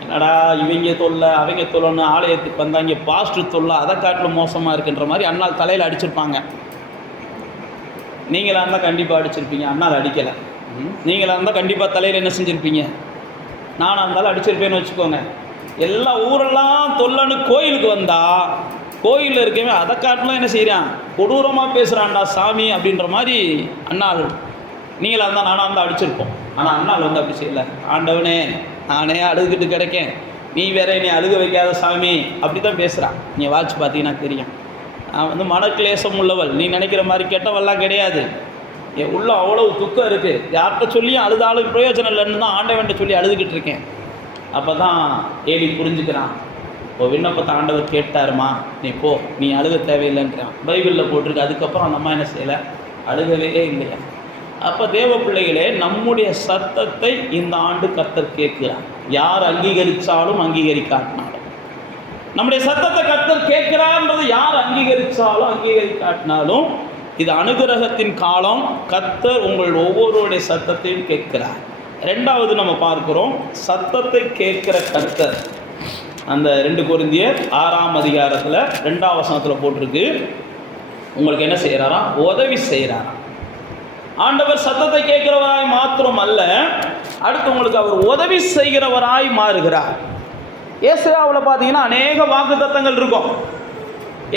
என்னடா இவங்க தொல்லை அவங்க தொல்லைன்னு ஆலயத்துக்கு வந்தாங்க, பாஸ்டர் தொல்லை அதை காட்டிலும் மோசமாக இருக்குன்ற மாதிரி அண்ணால் தலையில் அடிச்சிருப்பாங்க. நீங்களாக இருந்தால் கண்டிப்பாக அடிச்சிருப்பீங்க. அண்ணால் அடிக்கலை. நீங்களாக இருந்தால் கண்டிப்பாக தலையில் என்ன செஞ்சுருப்பீங்க? நானாக இருந்தாலும் அடிச்சிருப்பேன்னு வச்சுக்கோங்க. எல்லா ஊரெல்லாம் தொல்லைன்னு கோயிலுக்கு வந்தால் கோயிலில் இருக்கவே அதை காட்டிலும் என்ன செய்கிறான்? கொடூரமாக பேசுகிறான்டா சாமி அப்படின்ற மாதிரி அண்ணால். நீங்களாக இருந்தால் நானாக இருந்தால் அடிச்சிருப்போம். ஆனால் அண்ணால் அப்படி செய்யலை. ஆண்டவனே, நானே அழுதுகிட்டு கிடைக்கேன், நீ வேற என்னை அழுக வைக்காத சாமி அப்படி தான் பேசுகிறான். நீங்கள் வாட்ச் பார்த்தீங்கன்னா தெரியும். நான் மனக்லேசம் உள்ளவள், நீ நினைக்கிற மாதிரி கெட்டவெல்லாம் கிடையாது. என் உள்ள அவ்வளவு துக்கம் இருக்குது. யார்கிட்ட சொல்லியும் அழுதாலும் பிரயோஜனம் இல்லைன்னு தான் ஆண்டவன்ட்ட சொல்லி அழுதுகிட்டு இருக்கேன். அப்போ தான் ஏலி புரிஞ்சுக்கிறான். இப்போ விண்ணப்பத்தை ஆண்டவர் கேட்டாருமா, நீ போ, நீ அழுக தேவையில்லைன்றான். பைபிளில் போட்டிருக்கு. அதுக்கப்புறம் அந்த அம்மா என்ன செய்யலை? அழுகவே இல்லையா? அப்போ தேவ பிள்ளைகளே, நம்முடைய சத்தத்தை இந்த ஆண்டு கர்த்தர் கேட்கிறார். யார் அங்கீகரித்தாலும் அங்கீகரிக்காட்டினாலும் நம்முடைய சத்தத்தை கர்த்தர் கேட்கிறார்ன்றது யார் அங்கீகரித்தாலும் அங்கீகரிக்காட்டினாலும் இது அனுகிரகத்தின் காலம். கர்த்தர் உங்கள் ஒவ்வொருவருடைய சத்தத்தையும் கேட்கிறார். ரெண்டாவது நம்ம பார்க்கிறோம், சத்தத்தை கேட்கிற கர்த்தர். அந்த 2 கொரிந்தியர் 6ஆம் அதிகாரத்தில் 2ஆம் வசனத்தில் போட்டிருக்கு, உங்களுக்கு என்ன செய்கிறாரா? உதவி செய்கிறாரா. ஆண்டவர் சத்தத்தை கேட்கிறவராய் மாத்திரம் அல்ல, அடுத்து உங்களுக்கு அவர் உதவி செய்கிறவராய் மாறுகிறார். ஏசாயாவில் பார்த்தீங்கன்னா அநேக வாக்குத்தத்தங்கள் இருக்கும்.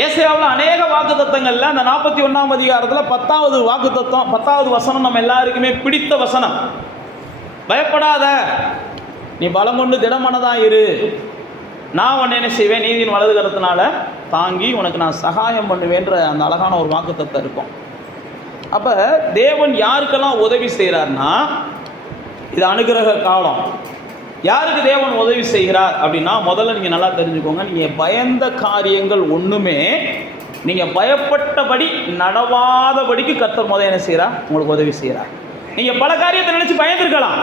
ஏசாயாவில் அநேக வாக்குத்தத்தங்கள்ல அந்த 41ஆம் அதிகாரத்தில் 10வது வாக்குத்தத்தம், 10வது வசனம் நம்ம எல்லாருக்குமே பிடித்த வசனம். பயப்படாத, நீ பலம் கொண்டு திடமனதாக இரு, நான் உன்னை என்ன செய்வேன், நீதியின் வலது கரத்தினால தாங்கி உனக்கு நான் சகாயம் பண்ணுவேன்ற அந்த அழகான ஒரு வாக்குத்தத்தம் இருக்கும். அப்போ தேவன் யாருக்கெல்லாம் உதவி செய்கிறார்னா, இது அனுகிரக காலம். யாருக்கு தேவன் உதவி செய்கிறார் அப்படின்னா, முதல்ல நீங்கள் நல்லா தெரிஞ்சுக்கோங்க, நீங்கள் பயந்த காரியங்கள் ஒன்றுமே நீங்கள் பயப்பட்டபடி நடவாதபடிக்கு கர்த்தர் முதல் என்ன செய்கிறார்? உங்களுக்கு உதவி செய்கிறார். நீங்கள் பல காரியத்தை நினச்சி பயந்துருக்கலாம்.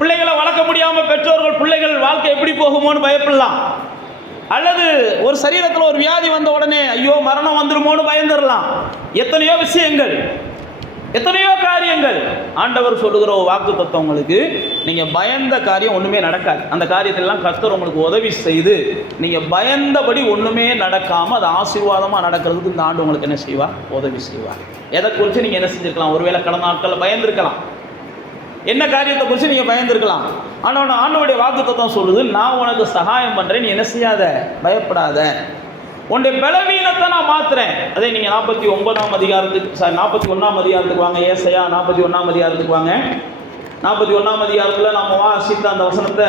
பிள்ளைகளை வளர்க்க முடியாமல் பெற்றோர்கள் பிள்ளைகள் வாழ்க்கை எப்படி போகுமோன்னு பயப்படலாம். அல்லது ஒரு சரீரத்தில் ஒரு வியாதி வந்த உடனே ஐயோ மரணம் வந்துருமோன்னு பயந்துடலாம். எத்தனையோ விஷயங்கள், எத்தனையோ காரியங்கள். ஆண்டவர் சொல்லுகிற வாக்கு தத்துவம், உங்களுக்கு நீங்கள் பயந்த காரியம் ஒன்றுமே நடக்காது. அந்த காரியத்திலெல்லாம் கர்த்தர் உங்களுக்கு உதவி செய்து நீங்கள் பயந்தபடி ஒன்றுமே நடக்காமல் அது ஆசீர்வாதமாக நடக்கிறதுக்கு இந்த ஆண்டு உங்களுக்கு என்ன செய்வார்? உதவி செய்வார். எதை குறித்து நீங்கள் என்ன செஞ்சுருக்கலாம்? ஒருவேளை கடந்த நாட்களில் பயந்துருக்கலாம். என்ன காரியத்தை குறித்து நீங்கள் பயந்துருக்கலாம். ஆனால் ஆண்டவருடைய வாக்கு தத்துவம் சொல்லுது, நான் உனக்கு சகாயம் பண்ணுறேன், நீ என்ன செய்யாத, பயப்படாத, உன்னுடைய பலவீனத்தை நான் மாத்துறேன். அதே நீங்கள் 41ஆம் அதிகாரத்துக்கு வாங்க. ஏசாயா 41ஆம் அதிகாரத்துக்கு வாங்க. 41ஆம் அதிகாரத்தில் நம்ம வாசித்த அந்த வசனத்தை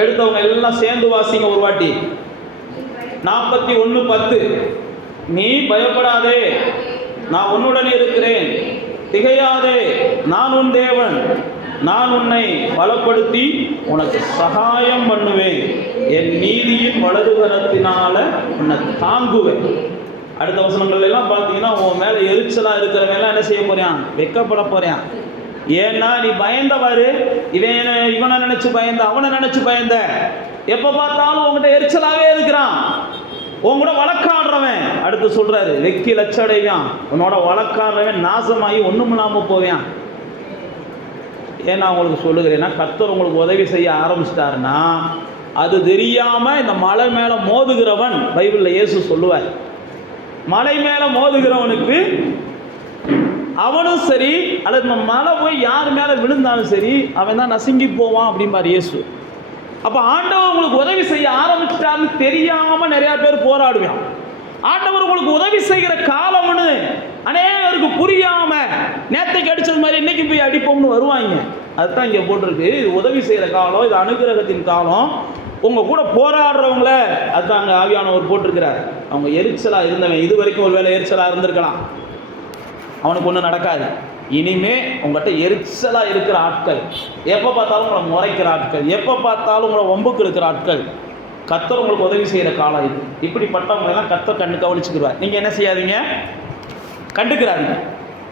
எடுத்தவங்க எல்லாம் சேர்ந்து வாசிங்க ஒரு வாட்டி. 41:10, நீ பயப்படாதே, நான் உன்னுடனே இருக்கிறேன், திகையாதே, நான் உன் தேவன், நான் உன்னை பலப்படுத்தி உனக்கு சகாயம் பண்ணுவேன், என் நீதியின் வலதுகரத்தினால உன்னை தாங்குவேன். அடுத்த வசனங்கள் எல்லாம் பார்த்தீங்கன்னா, உன் மேலே எரிச்சலாக இருக்கிறவங்கெல்லாம் என்ன செய்ய போறியான்? வெக்கப்பட போறியான். ஏன்னா நீ பயந்தவாரு, இவனை நினைச்சு பயந்த, அவனை நினைச்சு பயந்த, எப்போ பார்த்தாலும் உங்ககிட்ட எரிச்சலாகவே இருக்கிறான், உங்களோட வழக்காடுறவன். அடுத்து சொல்றாரு, வெக்கி லட்சடையான், உன்னோட வழக்காடுறவன் நாசமாகி ஒன்றும் இல்லாமல் போவேன். ஏன்னா உங்களுக்கு சொல்லுகிறேன்னா, கர்த்தர் உங்களுக்கு உதவி செய்ய ஆரம்பிச்சிட்டாருன்னா அது தெரியாமல் இந்த மலை மேலே மோதுகிறவன், பைபிளில் இயேசு சொல்லுவார், மலை மேலே மோதுகிறவனுக்கு அவனும் சரி, அல்லது இந்த மலை போய் யார் மேலே விழுந்தாலும் சரி, அவன் தான் நசுங்கி போவான் அப்படிம்பார் இயேசு. அப்போ ஆண்டவர் உங்களுக்கு உதவி செய்ய ஆரம்பிச்சிட்டாருன்னு தெரியாமல் நிறையா பேர் போராடுவான். ஆண்டவர் உங்களுக்கு உதவி செய்கிற காலம்னு அநேகருக்கு புரியாம நேத்தைக்கு அடிச்சது மாதிரி இன்னைக்கு போய் அடிப்போம்னு வருவாங்க. அதுதான் இங்கே போட்டிருக்கு, உதவி செய்கிற காலம், இது அனுகிரகத்தின் காலம். உங்கள் கூட போராடுறவங்கள அதுதான் அங்கே ஆவியானவர் போட்டிருக்கிறார். அவங்க எரிச்சலாக இருந்தவன், இது வரைக்கும் ஒரு வேளை எரிச்சலாக இருந்திருக்கலாம், அவனுக்கு ஒன்றும் நடக்காது. இனிமே உங்கள்கிட்ட எரிச்சலாக இருக்கிற ஆட்கள், எப்போ பார்த்தாலும் உங்களை முறைக்கிற ஆட்கள், எப்போ பார்த்தாலும் உங்களை வம்புக்கு இருக்கிற ஆட்கள், கர்த்தர் உங்களுக்கு உதவி செய்கிற காலம் இது. இப்படிப்பட்டவங்களெல்லாம் கர்த்தர் கண்டு கவனிச்சுக்கிறார். நீங்கள் என்ன செய்யாதீங்க? கண்டுக்கிறாதீங்க.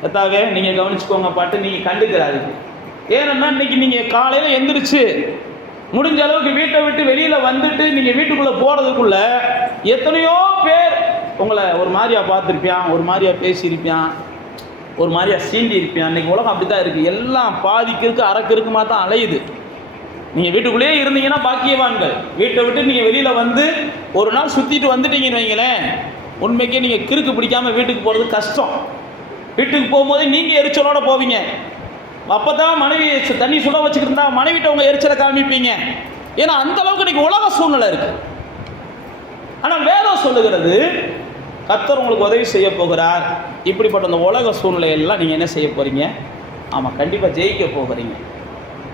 கர்த்தாவே நீங்கள் கவனிச்சுக்கோங்க பாட்டு, நீங்கள் கண்டுக்கிறாதீங்க. ஏன்னா இன்னைக்கு நீங்கள் காலையில் எந்திரிச்சு முடிஞ்ச அளவுக்கு வீட்டை விட்டு வெளியில் வந்துட்டு நீங்கள் வீட்டுக்குள்ளே போகிறதுக்குள்ள எத்தனையோ பேர் உங்களை ஒரு மாதிரியா பார்த்துருப்பியான், ஒரு மாதிரியா பேசியிருப்பியான், ஒரு மாதிரியா சீண்டி இருப்பியான். இன்றைக்கி உலகம் அப்படி தான் இருக்குது. எல்லாம் பாதிக்கு இருக்கு, அறக்கு இருக்குமா தான் அலையுது. நீங்கள் வீட்டுக்குள்ளேயே இருந்தீங்கன்னா பாக்கியவான்கள். வீட்டை விட்டு நீங்கள் வெளியில் வந்து ஒரு நாள் சுற்றிட்டு வந்துட்டீங்கன்னு வைங்களேன், உண்மைக்கே நீங்கள் கிறுக்கு பிடிக்காமல் வீட்டுக்கு போகிறது கஷ்டம். வீட்டுக்கு போகும்போது நீங்கள் எரிச்சலோடு போவீங்க. அப்போ தான் மனைவி தண்ணி சுட வச்சுக்கிட்டு இருந்தால் மனைவிட்ட உங்கள் எரிச்சலை காமிப்பீங்க. ஏன்னா அந்தளவுக்கு இன்றைக்கி உலக சூழ்நிலை இருக்குது. ஆனால் வேதம் சொல்லுகிறது, கர்த்தர் உங்களுக்கு உதவி செய்ய போகிறார். இப்படிப்பட்ட அந்த உலக சூழ்நிலையெல்லாம் நீங்கள் என்ன செய்ய போகிறீங்க? ஆமாம், கண்டிப்பாக ஜெயிக்க போகிறீங்க.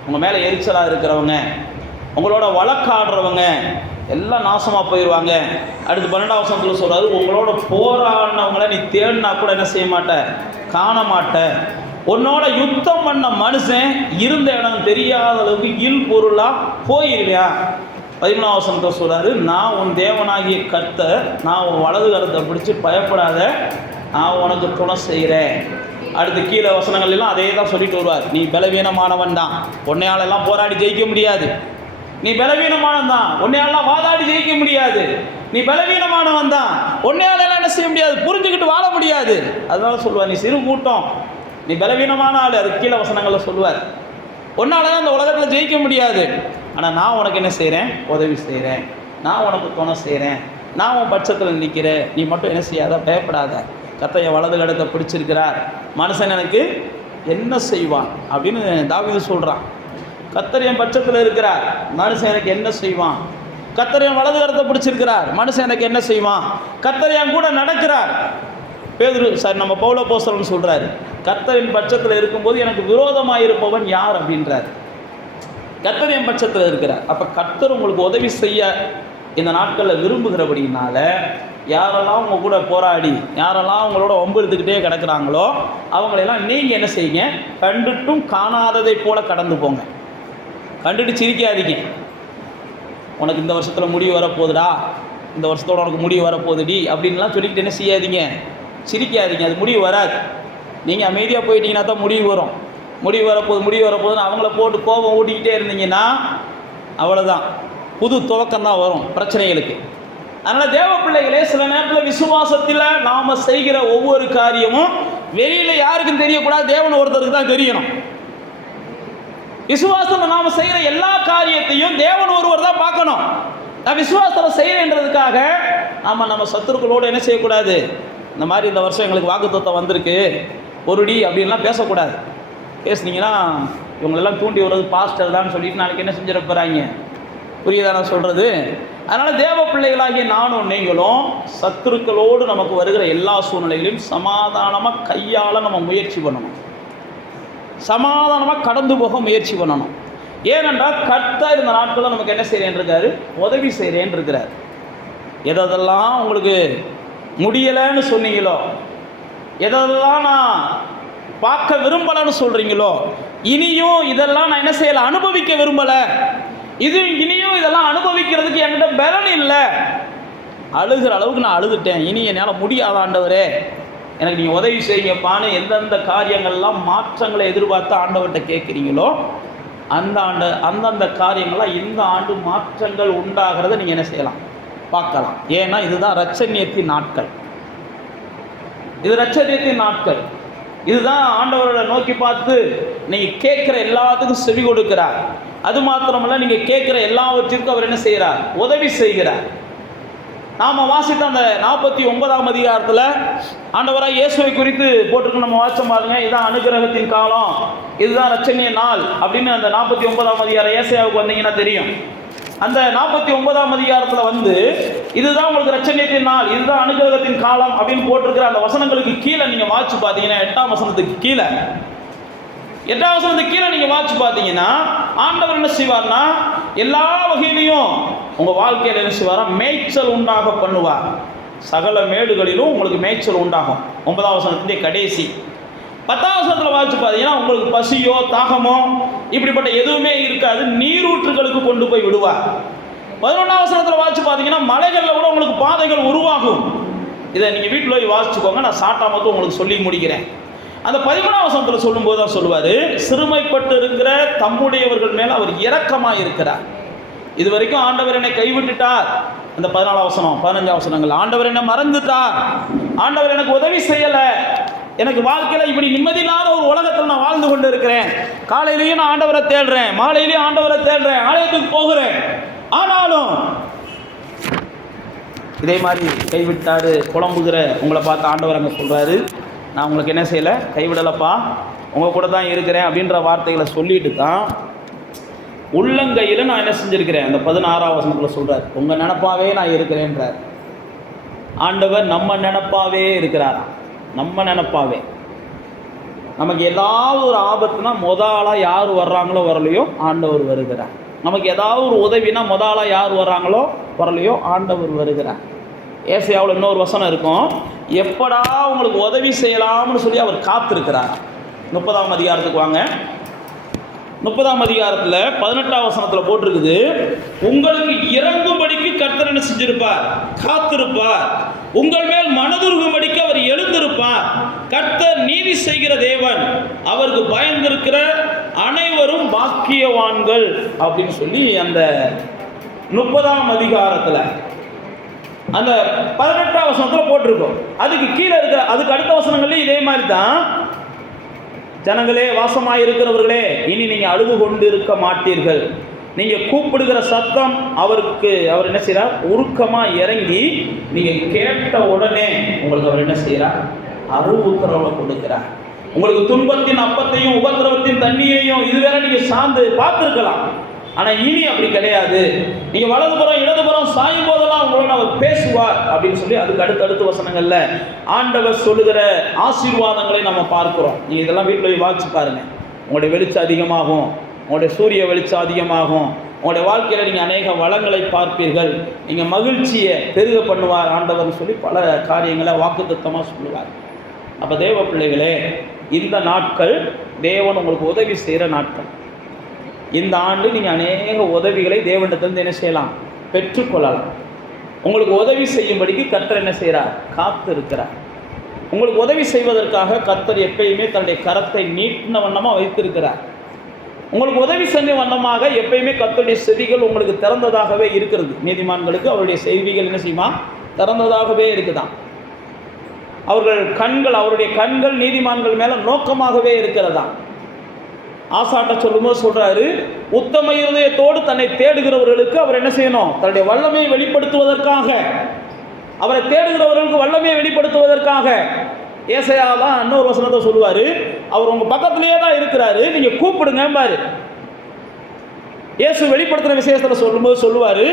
உங்கள் மேலே எரிச்சலாக இருக்கிறவங்க, உங்களோட வழக்காடுறவங்க எல்லாம் நாசமாக போயிடுவாங்க. அடுத்து 12ஆம் வசனத்தில் சொல்கிறாரு, உங்களோட போராடினவங்கள நீ தேடினா கூட என்ன செய்ய மாட்ட, காண மாட்ட. உன்னோட யுத்தம் பண்ண மனுஷன் இருந்த இடம் தெரியாத அளவுக்கு இல் பொருளாக போயிடுவேன். 13ஆம் வசனத்தை சொல்கிறாரு, நான் உன் தேவனாகிய கர்த்தர், நான் உன் வலது கரத்தை பிடிச்சி பயப்படாத, நான் உனக்கு துணை செய்கிறேன். அடுத்து கீழே வசனங்கள் எல்லாம் அதே தான் சொல்லிட்டு வருவார். நீ பலவீனமானவன் தான், உன்னையாலெல்லாம் போராடி ஜெயிக்க முடியாது. நீ பலவீனமானவன் தான், உன்னையாலெல்லாம் வாதாடி ஜெயிக்க முடியாது. நீ பலவீனமானவன் தான், உன்னையால என்ன செய்ய முடியாது, புரிஞ்சுக்கிட்டு வாழ முடியாது. அதனால சொல்லுவார், நீ சிறு கூட்டம், நீ பலவீனமான ஆள். அது கீழே வசனங்களில் சொல்லுவார், உன்னால தான் இந்த உலகத்தில் ஜெயிக்க முடியாது. ஆனால் நான் உனக்கு என்ன செய்கிறேன், உதவி செய்கிறேன், நான் உனக்கு துணை செய்கிறேன், நான் உன் பட்சத்தில் நிற்கிறேன், நீ மட்டும் என்ன செய்யாத, பயப்படாத. கர்த்தர் என் வலது கரத்தை பிடிச்சிருக்கிறார், மனுஷன் எனக்கு என்ன செய்வான் அப்படின்னு தாவீது சொல்கிறான். கர்த்தர் என் பட்சத்தில் இருக்கிறார், மனுஷன் எனக்கு என்ன செய்வான். கர்த்தர் என் வலது கரத்தை பிடிச்சிருக்கிறார், மனுஷன் எனக்கு என்ன செய்வான். கர்த்தர் என் கூட நடக்கிறார். பேதுரு சார் நம்ம பவுல அப்போஸ்தலன் சொல்கிறாரு, கர்த்தரின் பட்சத்தில் இருக்கும்போது எனக்கு விரோதமாக இருப்பவன் யார் அப்படின்றார். கர்த்தர் என் பட்சத்தில் இருக்கிறார். அப்போ கர்த்தர் உங்களுக்கு உதவி செய்ய இந்த நாட்களில் விரும்புகிறபடினால யாரெல்லாம் உங்கள் கூட போராடி, யாரெல்லாம் உங்களோட ஒம்பெடுத்துக்கிட்டே கிடக்கிறாங்களோ அவங்களெல்லாம் நீங்கள் என்ன செய்யுங்க, கண்டுட்டும் காணாததை போல கடந்து போங்க. கண்டுட்டு சிரிக்காதீங்க. உனக்கு இந்த வருஷத்தில் முடிவு வரப்போகுதுடா, இந்த வருஷத்தோட உனக்கு முடிவு வரப்போகுதுடி அப்படின்லாம் சொல்லிக்கிட்டு என்ன செய்யாதீங்க, சிரிக்காதீங்க. அது முடிவு வராது. நீங்கள் அமைதியாக போயிட்டீங்கன்னா தான் முடிவு வரும். முடிவு வரப்போகுதுன்னு அவங்கள போட்டு கோபம் ஊட்டிக்கிட்டே இருந்தீங்கன்னா அவ்வளோதான், புது துவக்கம் தான் வரும் பிரச்சனைகளுக்கு. அதனால் தேவ பிள்ளைகளே, சில நேரத்தில் விசுவாசத்தில் நாம் செய்கிற ஒவ்வொரு காரியமும் வெளியில் யாருக்கும் தெரியக்கூடாது, தேவன் ஒருத்தருக்கு தான் தெரியணும். விசுவாசத்தில் நாம் செய்கிற எல்லா காரியத்தையும் தேவன் ஒருவர் தான் பார்க்கணும். நான் விசுவாசத்தில் செய்கிறேன்றதுக்காக நம்ம சத்துருக்களோடு என்ன செய்யக்கூடாது, இந்த மாதிரி இந்த வருஷம் எங்களுக்கு வாக்குத்தத்தம் வந்திருக்கு ஒருடி அப்படின்லாம் பேசக்கூடாது. பேசுனீங்கன்னா இவங்களெல்லாம் தூண்டி வர்றது பாஸ்டர் தான் சொல்லிட்டு நாளைக்கு என்ன செஞ்சிட போகிறாங்க. புரியுதா நான் சொல்கிறது? அதனால் தேவ பிள்ளைகளாகிய நானும் நீங்களும் சத்துருக்களோடு நமக்கு வருகிற எல்லா சூழ்நிலைகளையும் சமாதானமாக கையாள நம்ம முயற்சி பண்ணணும், சமாதானமாக கடந்து போக முயற்சி பண்ணணும். ஏனென்றால் கர்த்தர் இந்த நாட்களில் நமக்கு என்ன செய்கிறேன் இருக்காரு, உதவி செய்கிறேன் இருக்கிறார். எதெல்லாம் உங்களுக்கு முடியலைன்னு சொன்னீங்களோ, எதெல்லாம் நான் பார்க்க விரும்பலைன்னு சொல்கிறீங்களோ, இனியும் இதெல்லாம் நான் என்ன செய்யலை, அனுபவிக்க விரும்பலை, இனியும் இதெல்லாம் அனுபவிக்கிறதுக்கு என்கிட்ட பலன் இல்லை, அழுகிற அளவுக்கு நான் அழுதுட்டேன், இனி என்னால் முடியாத ஆண்டவரே எனக்கு நீங்கள் உதவி செய்யுங்கப்பான்னு எந்தெந்த காரியங்கள்லாம் மாற்றங்களை எதிர்பார்த்து ஆண்டவர்கிட்ட கேட்குறீங்களோ அந்தந்த காரியங்கள்லாம் இந்த ஆண்டு மாற்றங்கள் உண்டாகிறத நீங்கள் என்ன செய்யலாம், பார்க்கலாம். ஏன்னா இதுதான் இரட்சணியத்தின் நாட்கள், இது இரட்சணியத்தின் நாட்கள். இதுதான் ஆண்டவரோட நோக்கி பார்த்து நீங்கள் கேட்குற எல்லாத்துக்கும் செவி கொடுக்கிறார். அது மாத்திரமல்ல, நீங்கள் கேட்குற எல்லாவற்றிற்கும் அவர் என்ன செய்கிறார், உதவி செய்கிறார். நாம் வாசித்த அந்த 49ஆம் அதிகாரத்தில் ஆண்டவராக இயேசுவை குறித்து போட்டிருக்கு, நம்ம வாசம் பாருங்க. இதுதான் அனுகிரகத்தின் காலம், இதுதான் இரட்சணிய நாள் அப்படின்னு அந்த 49ஆம் அதிகாரம் ஏசாயாவுக்கு வந்தீங்கன்னா தெரியும். அந்த 49ஆம் அதிகாரத்தில் இதுதான் உங்களுக்கு இரட்சணியத்தின் நாள், இதுதான் அனுகிரகத்தின் காலம் அப்படின்னு போட்டிருக்கிற அந்த வசனங்களுக்கு கீழே நீங்கள் வாட்சி பார்த்தீங்கன்னா 8ஆம் வசனத்துக்கு கீழே 8ஆம் வசனத்துக்கு கீழே நீங்கள் வாட்சி பார்த்தீங்கன்னா ஆண்டவர் என்ன செய்வார்னா எல்லா வகையிலையும் உங்கள் வாழ்க்கையில் என்ன செய்வாரா, மேய்ச்சல் உண்டாக பண்ணுவார். சகல மேடுகளிலும் உங்களுக்கு மேய்ச்சல் உண்டாகும். 9ஆம் வசனத்திலே கடைசி 10ஆம் வசனத்தில் வாட்சி பார்த்தீங்கன்னா உங்களுக்கு பசியோ தாகமோ இப்படிப்பட்ட எதுவுமே இருக்காது, நீரூற்றுகளுக்கு கொண்டு போய் விடுவார். 11ஆம் வசனத்தில் வாட்சி பார்த்தீங்கன்னா மலைகளில் கூட உங்களுக்கு பாதைகள் உருவாகும். இதை நீங்கள் வீட்டில் போய் வாசிச்சுக்கோங்க, நான் சாட்டா மட்டும் உங்களுக்கு சொல்லி முடிக்கிறேன். அந்த 13ஆம் வசனத்தில் சொல்லும்போது தான் சொல்லுவார், சிறுமைப்பட்டு இருக்கிற தம்முடையவர்கள் மேலே அவர் இரக்கமாக இருக்கிறார். இது வரைக்கும் ஆண்டவர் என்னை கைவிட்டுட்டார். அந்த 14ஆம் வசனம் 15ஆம் வசனங்கள், ஆண்டவர் என்னை மறந்துட்டார், ஆண்டவர் எனக்கு உதவி செய்யலை, எனக்கு வாழ்க்கையில் இப்படி நிம்மதியில்லாத ஒரு உலகத்தில் நான் வாழ்ந்து கொண்டு இருக்கிறேன், காலையிலையும் நான் ஆண்டவரை தேடுறேன், மாலையிலையும் ஆண்டவரை தேடுறேன், ஆலயத்துக்கு போகிறேன், ஆனாலும் இதே மாதிரி கைவிட்டாரு புலம்புகிற உங்களை பார்த்து ஆண்டவர் அங்கே சொல்கிறாரு, நான் உங்களுக்கு என்ன செய்யலை, கைவிடலப்பா, உங்கள் கூட தான் இருக்கிறேன் அப்படின்ற வார்த்தைகளை சொல்லிட்டு தான் உள்ளங்கையில் நான் என்ன செஞ்சுருக்கிறேன். அந்த 16ஆம் வசனத்தில் சொல்கிறார், உங்கள் நினப்பாவே நான் இருக்கிறேன்றார். ஆண்டவர் நம்ம நினப்பாவே இருக்கிறாரா, நம்ம நினப்பாவே. நமக்கு ஏதாவது ஒரு ஆபத்துனா முதலாக யார் வர்றாங்களோ வரலையோ ஆண்டவர் வருகிறார். நமக்கு ஏதாவது ஒரு உதவினா முதலாக யார் வர்றாங்களோ வரலையோ ஆண்டவர் வருகிறார். ஏசாயாவில் இன்னொரு வசனம் இருக்கும், எப்படா உங்களுக்கு உதவி செய்யலாம்னு சொல்லி அவர் காத்திருக்கிறார். 30ஆம் அதிகாரத்துக்கு வாங்க. 30ஆம் அதிகாரத்தில் 18ஆம் வசனத்தில் போட்டிருக்குது, உங்களுக்கு இறங்கும்படிக்கு கர்த்தர் என்ன செஞ்சிருப்பார், காத்திருப்பார், உங்கள் மேல் மனதுருகும்படிக்கு அவர் எழுந்திருப்பார், கர்த்தர் நீதி செய்கிற தேவன், அவருக்கு பயந்திருக்கிற அனைவரும் பாக்கியவான்கள் அப்படின்னு சொல்லி அந்த 30ஆம் அதிகாரத்தில் அந்த 18ஆம் வசனத்தில் போட்டிருக்கோம். அதுக்கு கீழே இருக்கிற அதுக்கு அடுத்த வசனங்கள்லையும் இதே மாதிரி தான். ஜனங்களே, வாசமாய் இருக்கிறவர்களே, இனி நீங்கள் அழுது கொண்டு இருக்க மாட்டீர்கள். நீங்கள் கூப்பிடுகிற சத்தம் அவர் என்ன செய்கிறார்? உருக்கமாக இறங்கி நீங்கள் கேட்ட உடனே உங்களுக்கு அவர் என்ன செய்கிறார்? உத்தரவை கொடுக்கிறார். உங்களுக்கு துன்பத்தின் அப்பத்தையும் உபத்திரவத்தின் தண்ணியையும் இதுவரை நீங்கள் சார்ந்து பார்த்துருக்கலாம். ஆனால் இனி அப்படி கிடையாது. நீங்கள் வலதுபுறம் இடதுபுறம் சாயும் போதெல்லாம் உங்களோட அவர் பேசுவார் அப்படின்னு சொல்லி அதுக்கு அடுத்தடுத்த வசனங்களில் ஆண்டவர் சொல்லுகிற ஆசீர்வாதங்களை நம்ம பார்க்குறோம். நீங்கள் இதெல்லாம் வீட்டில் போய் வாசிச்சு பாருங்கள். உங்களுடைய வெளிச்சம் அதிகமாகும், உங்களுடைய சூரிய வெளிச்சம் அதிகமாகும், உங்களுடைய வாழ்க்கையில் நீங்கள் அநேக வளங்களை பார்ப்பீர்கள், நீங்கள் மகிழ்ச்சியை பெருக பண்ணுவார் ஆண்டவர்னு சொல்லி பல காரியங்களை வாக்குத்தத்தமாக சொல்லுவார். அப்போ தேவ பிள்ளைகளே, இந்த நாட்கள் தேவன் உங்களுக்கு உதவி செய்கிற நாட்கள். இந்த ஆண்டு நீங்கள் அநேக உதவிகளை தேவனிடத்திலிருந்து என்ன செய்யலாம்? பெற்றுக்கொள்ளலாம். உங்களுக்கு உதவி செய்யும்படிக்கு கர்த்தர் என்ன செய்கிறார்? காத்து இருக்கிறார். உங்களுக்கு உதவி செய்வதற்காக கர்த்தர் எப்பயுமே தன்னுடைய கரத்தை நீட்டின வண்ணமாக வைத்திருக்கிறார். உங்களுக்கு உதவி செய்ய வண்ணமாக எப்பயுமே கர்த்தருடைய செவிகள் உங்களுக்கு திறந்ததாகவே இருக்கிறது. நீதிமான்களுக்கு அவருடைய செய்திகள் என்ன செய்யுமா? திறந்ததாகவே இருக்குதான். அவருடைய கண்கள் நீதிமான்கள் மேலே நோக்கமாகவே இருக்கிறதா. ஆசாட்ட சொல்லும்போது சொல்றாரு, உத்தம இருதயத்தோடு தன்னை தேடுகிறவர்களுக்கு அவர் என்ன செய்யணும்? தன்னுடைய வல்லமையை வெளிப்படுத்துவதற்காக, அவரை தேடுகிறவர்களுக்கு வல்லமையை வெளிப்படுத்துவதற்காக. ஏசாயா தான் இன்னொரு வசனத்தை சொல்லுவார், அவர் உங்கள் பக்கத்திலேயே தான் இருக்கிறாரு, நீங்கள் கூப்பிடுங்க பாரு. இயேசு வெளிப்படுத்துகிற விசேஷத்தில் சொல்லும்போது சொல்லுவார்,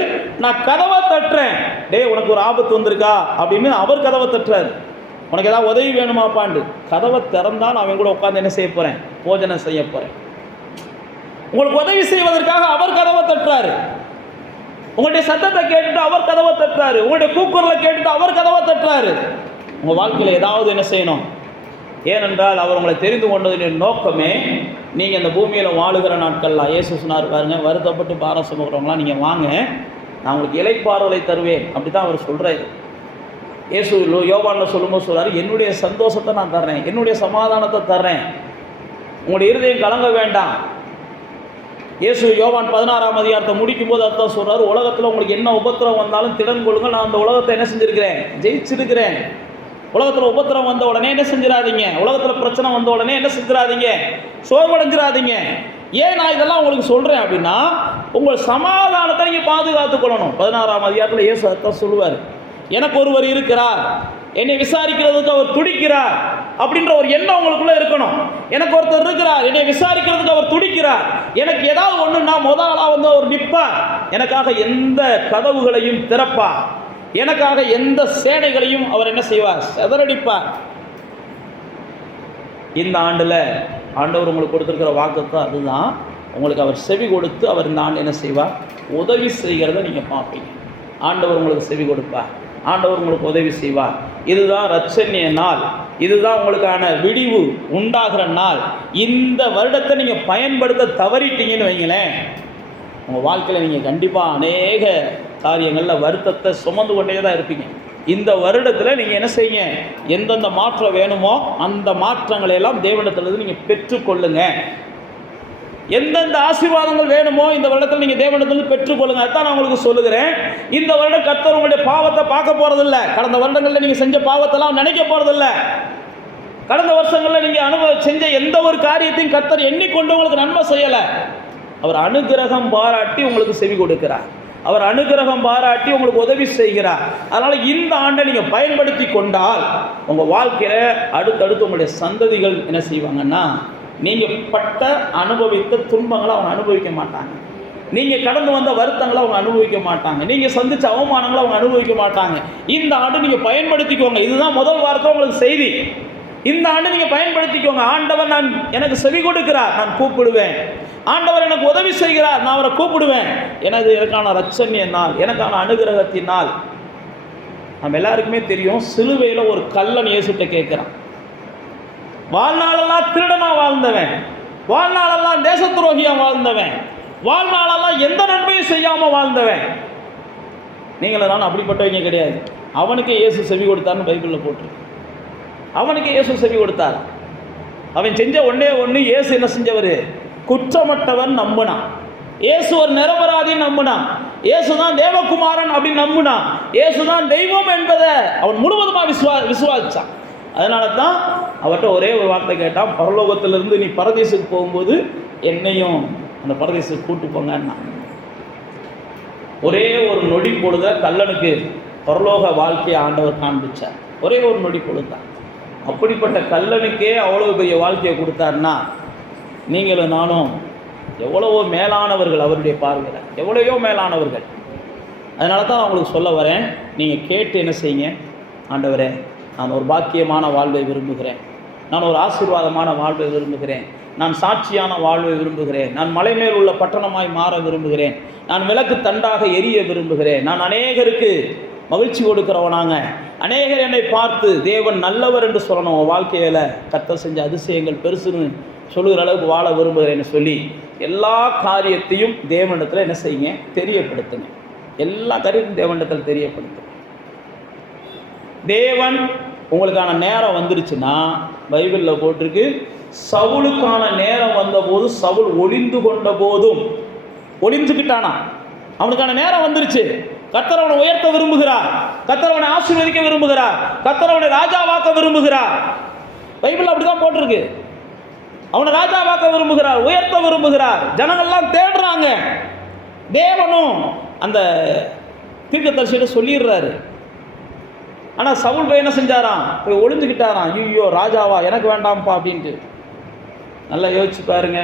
நான் கதவை தட்டுறேன், உனக்கு ஒரு ஆபத்து வந்திருக்கா அப்படின்னு அவர் கதவை தட்டுறாரு. உனக்கு ஏதாவது உதவி வேணுமாப்பாண்டு கதவை திறந்தால் அவன் கூட உட்காந்து என்ன செய்ய போகிறேன்? போஜனம் செய்ய போகிறேன். உங்களுக்கு உதவி செய்வதற்காக அவர் கதவை தட்டுறாரு. உங்களுடைய சத்தத்தை கேட்டுட்டு அவர் கதவை தட்டுறாரு. உங்களுடைய கூக்குரலை கேட்டுட்டு அவர் கதவை தட்டுறாரு. உங்கள் வாழ்க்கையில் ஏதாவது என்ன செய்யணும்? ஏனென்றால் அவர் உங்களை தெரிந்து கொண்டதின் நோக்கமே நீங்கள் இந்த பூமியில் வாழுகிற நாட்கள்லாம். இயேசு சொன்னார் பாருங்க, வருத்தப்பட்டு பாரம் சுமக்கிறவங்களாம் நீங்கள் வாங்க, நான் உங்களுக்கு இளைப்பாறுதலை தருவேன். அப்படி தான் அவர் சொல்கிறாரு. இயேசு யோவானில் சொல்லும்போது சொல்கிறார், என்னுடைய சந்தோஷத்தை நான் தர்றேன், என்னுடைய சமாதானத்தை தர்றேன், உங்களுடைய இருதயம் கலங்க வேண்டாம். இயேசு யோவான் 16ஆம் அதிகாரத்தை முடிக்கும் போது அதான் சொல்கிறார், உலகத்தில் உங்களுக்கு என்ன உபத்திரம் வந்தாலும் திடன் கொள்ளுங்கள், நான் அந்த உலகத்தை என்ன செஞ்சுருக்கிறேன்? ஜெயிச்சிருக்கிறேன். உலகத்தில் உபத்திரம் வந்த உடனே என்ன செஞ்சிடாதீங்க, உலகத்தில் பிரச்சனை வந்த உடனே என்ன செஞ்சிடாதீங்க, சோர்வடைஞ்சிடாதீங்க. ஏன் நான் இதெல்லாம் உங்களுக்கு சொல்கிறேன் அப்படின்னா, உங்கள் சமாதானத்தை நீங்கள் பாதுகாத்துக் கொள்ளணும். 16ஆம் அதிகாரத்தில் இயேசு அதான் சொல்லுவார், எனக்கு ஒருவர் இருக்கிறார், என்னை விசாரிக்கிறதுக்கு அவர் துடிக்கிறார் அப்படின்ற ஒரு எண்ணம் உங்களுக்குள்ள இருக்கணும். எனக்கு ஒருத்தர் இருக்கிறார், என்னை விசாரிக்கிறதுக்கு அவர் துடிக்கிறார். எனக்கு ஏதாவது ஒன்றுன்னா முதலாக வந்து அவர் நிற்பார், எனக்காக எந்த கதவுகளையும் திறப்பார், எனக்காக எந்த சேனைகளையும் அவர் என்ன செய்வார்? செதறடிப்பார். இந்த ஆண்டில் ஆண்டவர் உங்களுக்கு கொடுத்துருக்கிற வாக்குத்தான் அதுதான். உங்களுக்கு அவர் செவி கொடுத்து அவர் இந்த ஆண்டு என்ன செய்வார்? உதவி செய்கிறத நீங்கள் பார்ப்பீங்க. ஆண்டவர் உங்களுக்கு செவி கொடுப்பார், ஆண்டவர் உங்களுக்கு உதவி செய்வார். இதுதான் ரட்சணிய நாள், இதுதான் உங்களுக்கான விடிவு உண்டாகிற நாள். இந்த வருடத்தை நீங்கள் பயன்படுத்த தவறிட்டீங்கன்னு வைங்களேன், உங்கள் வாழ்க்கையில் நீங்கள் கண்டிப்பாக அநேக காரியங்களில் வருத்தத்தை சுமந்து கொண்டே தான் இருப்பீங்க. இந்த வருடத்தில் நீங்கள் என்ன செய்யுங்க? எந்தெந்த மாற்றம் வேணுமோ அந்த மாற்றங்களை எல்லாம் தேவனிடத்திலிருந்து நீங்கள் பெற்றுக்கொள்ளுங்க. எந்தெந்த ஆசீர்வாதங்கள் வேணுமோ இந்த வருடத்தில் நீங்கள் தேவனிடத்திலிருந்து பெற்றுக்கொள்ளுங்க. அதுதான் நான் உங்களுக்கு சொல்லுகிறேன். இந்த வருடம் கர்த்தர் உங்களுடைய பாவத்தை பார்க்க போகிறதில்ல. கடந்த வருடங்களில் நீங்கள் செஞ்ச பாவத்தெல்லாம் நினைக்க போகிறதில்ல. கடந்த வருஷங்களில் நீங்கள் செஞ்ச எந்த ஒரு காரியத்தையும் கர்த்தர் எண்ணிக்கொண்டு உங்களுக்கு நன்மை செய்யலை. அவர் அனுகிரகம் பாராட்டி உங்களுக்கு செவி கொடுக்கிறார், அவர் அனுகிரகம் பாராட்டி உங்களுக்கு உதவி செய்கிறார். அதனால் இந்த ஆண்டை நீங்கள் பயன்படுத்தி கொண்டால் உங்கள் வாழ்க்கையில் அடுத்தடுத்து உங்களுடைய சந்ததிகள் என்ன செய்வாங்கன்னா, நீங்கள் பட்ட அனுபவித்த துன்பங்களை அவங்க அனுபவிக்க மாட்டாங்க, நீங்கள் கடந்து வந்த வருத்தங்களை அவங்க அனுபவிக்க மாட்டாங்க, நீங்கள் சந்தித்த அவமானங்களை அவங்க அனுபவிக்க மாட்டாங்க. இந்த ஆண்டு நீங்கள் பயன்படுத்திக்கோங்க. இதுதான் முதல் வாரத்தில் உங்களுக்கு செய்தி. இந்த ஆண்டு நீங்கள் பயன்படுத்திக்கோங்க. ஆண்டவர் எனக்கு செவி கொடுக்கிறார், நான் கூப்பிடுவேன். ஆண்டவர் எனக்கு உதவி செய்கிறார், நான் அவரை கூப்பிடுவேன். எனக்கான ரட்சணிய நாள், எனக்கான அனுகிரகத்தின் நாள். நம்ம எல்லாருக்குமே தெரியும், சிலுவையில் ஒரு கள்ளன் இயேசுட்ட கேட்குறான், வாழ்நாளெல்லாம் திருடனா வாழ்ந்தவன், வாழ்நாளெல்லாம் தேச துரோகியா வாழ்ந்தவன், வாழ்நாளெல்லாம் எந்த நன்மையும் செய்யாமல் வாழ்ந்தவன். நீங்களும் நான் அப்படிப்பட்டவங்க கிடையாது. அவனுக்கு இயேசு செவி கொடுத்தார்னு பைபிளில் போட்டிருக்கு. அவனுக்கு இயேசு செவி கொடுத்தார். அவன் செஞ்ச ஒன்று இயேசு என்ன செஞ்சவர்? குற்றமற்றவன் நம்பினான். இயேசு ஒரு நிரபராதி நம்பினான். இயேசு தான் தேவகுமாரன் அப்படின்னு நம்பினான். இயேசுதான் தெய்வம் என்பதை அவன் முழுவதுமாக விசுவாசிச்சான். அதனால தான் அவர்கிட்ட ஒரே ஒரு வார்த்தை கேட்டான், பரலோகத்திலிருந்து நீ பரதேசுக்கு போகும்போது என்னையும் அந்த பரதேசுக்கு கூட்டு போங்கன்னா. ஒரே ஒரு நொடி பொழுத கல்லனுக்கு பரலோக வாழ்க்கையை ஆண்டவர் காண்பிச்சார். ஒரே ஒரு நொடி பொழுது தான். அப்படிப்பட்ட கல்லனுக்கே அவ்வளவு பெரிய வாழ்க்கையை கொடுத்தாருன்னா நீங்களும் நானும் எவ்வளவோ மேலானவர்கள், அவருடைய பார்வையில் எவ்வளவோ மேலானவர்கள். அதனால தான் நான் உங்களுக்கு சொல்ல வரேன், நீங்கள் கேட்டு என்ன செய்யுங்க, ஆண்டவரே நான் ஒரு பாக்கியமான வாழ்வை விரும்புகிறேன், நான் ஒரு ஆசீர்வாதமான வாழ்வை விரும்புகிறேன், நான் சாட்சியான வாழ்வை விரும்புகிறேன், நான் மலை மேல் உள்ள பட்டணமாய் மாற விரும்புகிறேன், நான் விளக்கு தண்டாக எரிய விரும்புகிறேன், நான் அநேகருக்கு மகிழ்ச்சி கொடுக்கிறவனாங்க, அநேகர் என்னை பார்த்து தேவன் நல்லவர் என்று சொல்லணும், வாழ்க்கையில் கர்த்தர் செஞ்ச அதிசயங்கள் பெருசுன்னு சொல்லுகிற அளவுக்கு வாழ விரும்புகிறேன்னு சொல்லி எல்லா காரியத்தையும் தேவனிடத்தில் என்ன செய்யுங்க, தெரியப்படுத்துங்க. எல்லா காரியத்தையும் தேவனிடத்தில் தெரியப்படுத்துங்க. தேவன் உங்களுக்கான நேரம் வந்துருச்சுன்னா பைபிளில் போட்டிருக்கு, சவுலுக்கான நேரம் வந்தபோது சவுல் ஒளிந்து கொண்ட போதும் ஒளிந்துக்கிட்டானா, அவனுக்கான நேரம் வந்துருச்சு. கர்த்தர் அவனை உயர்த்த விரும்புகிறார், கர்த்தர் அவனை ஆசீர்வதிக்க விரும்புகிறார், கர்த்தர் அவனை ராஜாவாக்க விரும்புகிறார். பைபிள் அப்படிதான் போட்டிருக்கு. அவனை ராஜாவாக்க விரும்புகிறார், உயர்த்த விரும்புகிறார். ஜனங்கள்லாம் தேடுறாங்க. தேவனும் அந்த தீர்க்கதரிசியிட்ட சொல்லிடுறாரு. ஆனால் சவுல் போய் என்ன செஞ்சாராம், போய் ஒளிஞ்சுக்கிட்டாராம். ஐயோ ராஜாவா, எனக்கு வேண்டாம்ப்பா அப்படின்ட்டு. நல்லா யோசிச்சு பாருங்க,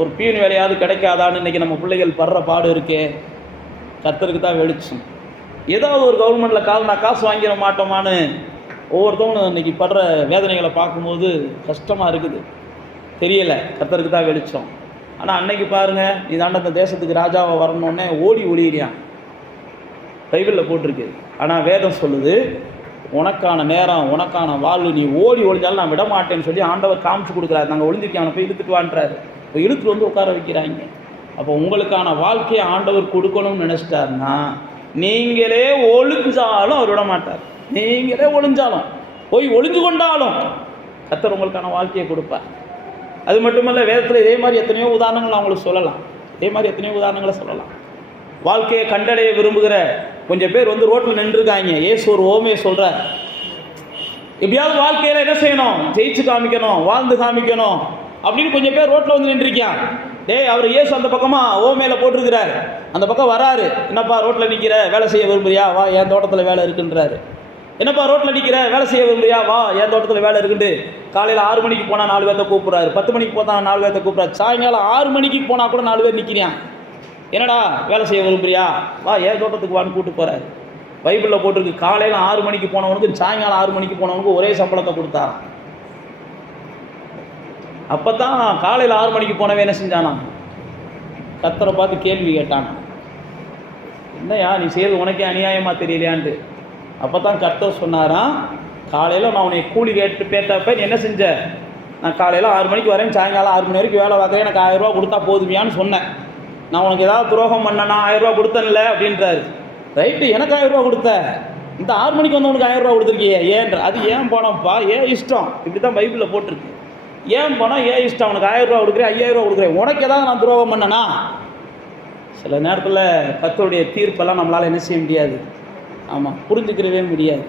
ஒரு பியூன் வேலையாவது கிடைக்காதான்னு இன்றைக்கி நம்ம பிள்ளைகள் படுற பாடு இருக்கே. கர்த்தருக்கு தான் வெளிச்சம். ஏதாவது ஒரு கவர்மெண்ட்டில் நான் காசு வாங்கிட மாட்டோமான்னு ஒவ்வொருத்தவங்களும் இன்றைக்கி படுற வேதனைகளை பார்க்கும்போது கஷ்டமாக இருக்குது. தெரியலை, கர்த்தருக்கு தான் வெளிச்சம். ஆனால் அன்னைக்கு பாருங்கள், நீ தாண்ட இந்த தேசத்துக்கு ராஜாவை வரணுன்னே ஓடி ஒளியிறியான். பைபிளில் போட்டிருக்கு. ஆனால் வேதம் சொல்லுது, உனக்கான நேரம், உனக்கான வாழ்வு, நீ ஓடி ஒளிஞ்சாலும் நான் விட மாட்டேன்னு சொல்லி ஆண்டவர் காமிச்சு கொடுக்குறாரு. நாங்கள் ஒளிஞ்சிருக்கேன், அவனை போய் இழுத்துட்டு வான்றாரு. இப்போ இழுத்துட்டு வந்து உட்கார வைக்கிறாங்க. அப்போ உங்களுக்கான வாழ்க்கையை ஆண்டவர் கொடுக்கணும்னு நினச்சிட்டாருன்னா நீங்களே ஒளிஞ்சாலும் அவர் விட மாட்டார். நீங்களே ஒளிஞ்சாலும், போய் ஒளிஞ்சு கொண்டாலும் கர்த்தர் உங்களுக்கான வாழ்க்கையை கொடுப்பார். அது மட்டுமல்ல, வேதத்தில் இதே மாதிரி எத்தனையோ உதாரணங்கள் நான் உங்களுக்கு சொல்லலாம். இதே மாதிரி எத்தனையோ உதாரணங்களை சொல்லலாம். வாழ்க்கையை கண்டடைய விரும்புகிற கொஞ்சம் பேர் வந்து ரோட்டில் நின்றுருக்காங்க. ஏசு ஒரு ஓமையை சொல்கிறார். எப்படியாவது வாழ்க்கையில் என்ன செய்யணும், ஜெயிச்சு காமிக்கணும், வாழ்ந்து காமிக்கணும் அப்படின்னு கொஞ்சம் பேர் ரோட்டில் வந்து நின்றுருக்கான். அவர் ஏசு அந்த பக்கமாக ஓமையில் போட்டிருக்கிறார். அந்த பக்கம் வராரு. என்னப்பா ரோட்டில் நிற்கிற, வேலை செய்ய விரும்புறியா, வா என் தோட்டத்தில் வேலை இருக்குன்றாரு. என்னப்பா ரோட்டில் நிற்கிற, வேலை செய்ய விரும்புறியா, வா என் தோட்டத்தில் வேலை இருக்குன்ட்டு காலையில் 6 மணிக்கு போனால் 4 பேர்த்த கூப்பிட்றாரு, 10 மணிக்கு போனால் 4 பேர்த்த கூப்பிட்றாரு, சாயங்காலம் 6 மணிக்கு போனால் கூட 4 பேர் நிற்கிறான். என்னடா வேலை செய்ய விரும்புறியா, வா என் தோட்டத்துக்கு வான்னு கூப்பிட்டு போகிறாரு. பைபிளில் போட்டிருக்கு, காலையில் 6 மணிக்கு போனவனுக்கு சாயங்காலம் 6 மணிக்கு போனவனுக்கு ஒரே சம்பளத்தை கொடுத்தாராம். அப்போ தான் காலையில் 6 மணிக்கு போனவன் என்ன செஞ்சானா, கர்த்தரை பார்த்து கேள்வி கேட்டானா, என்னையா நீ செய்கிறது உனக்கே அநியாயமாக தெரியலையான்ட்டு. அப்போ தான் கர்த்தர் சொன்னாராம், காலையில் நான் உன்னை கூலி கேட்டு பேத்தப்ப நீ என்ன செஞ்ச, நான் காலையில் 6 மணிக்கு வரேன், சாயங்காலம் 6 மணி வரைக்கும் வேலை பார்க்குறேன், எனக்கு 1000 ரூபா கொடுத்தா போதுமையான்னு சொன்னேன். நான் உனக்கு ஏதாவது துரோகம் பண்ணனா 1000 ரூபா கொடுத்தேன்ல அப்படின்றாரு. ரைட்டு, எனக்கு 1000 ரூபா கொடுத்த, இந்த 6 மணிக்கு வந்து உனக்கு 1000 ரூபா கொடுத்துருக்கியே ஏன்ற, அது ஏன் போனப்பா, ஏன் இஷ்டம். இப்படி தான் பைபிளில் போட்டிருக்கு. ஏன் போனால் ஏன் இஷ்டம், உனக்கு 1000 ரூபா கொடுக்குறேன், 5000 ரூபா கொடுக்குறேன், உனக்கு ஏதாவது நான் துரோகம் பண்ணனா. சில நேரத்தில் கர்த்தருடைய தீர்ப்பெல்லாம் நம்மளால் என்ன செய்ய முடியாது, ஆமாம் புரிஞ்சுக்கிறவே முடியாது.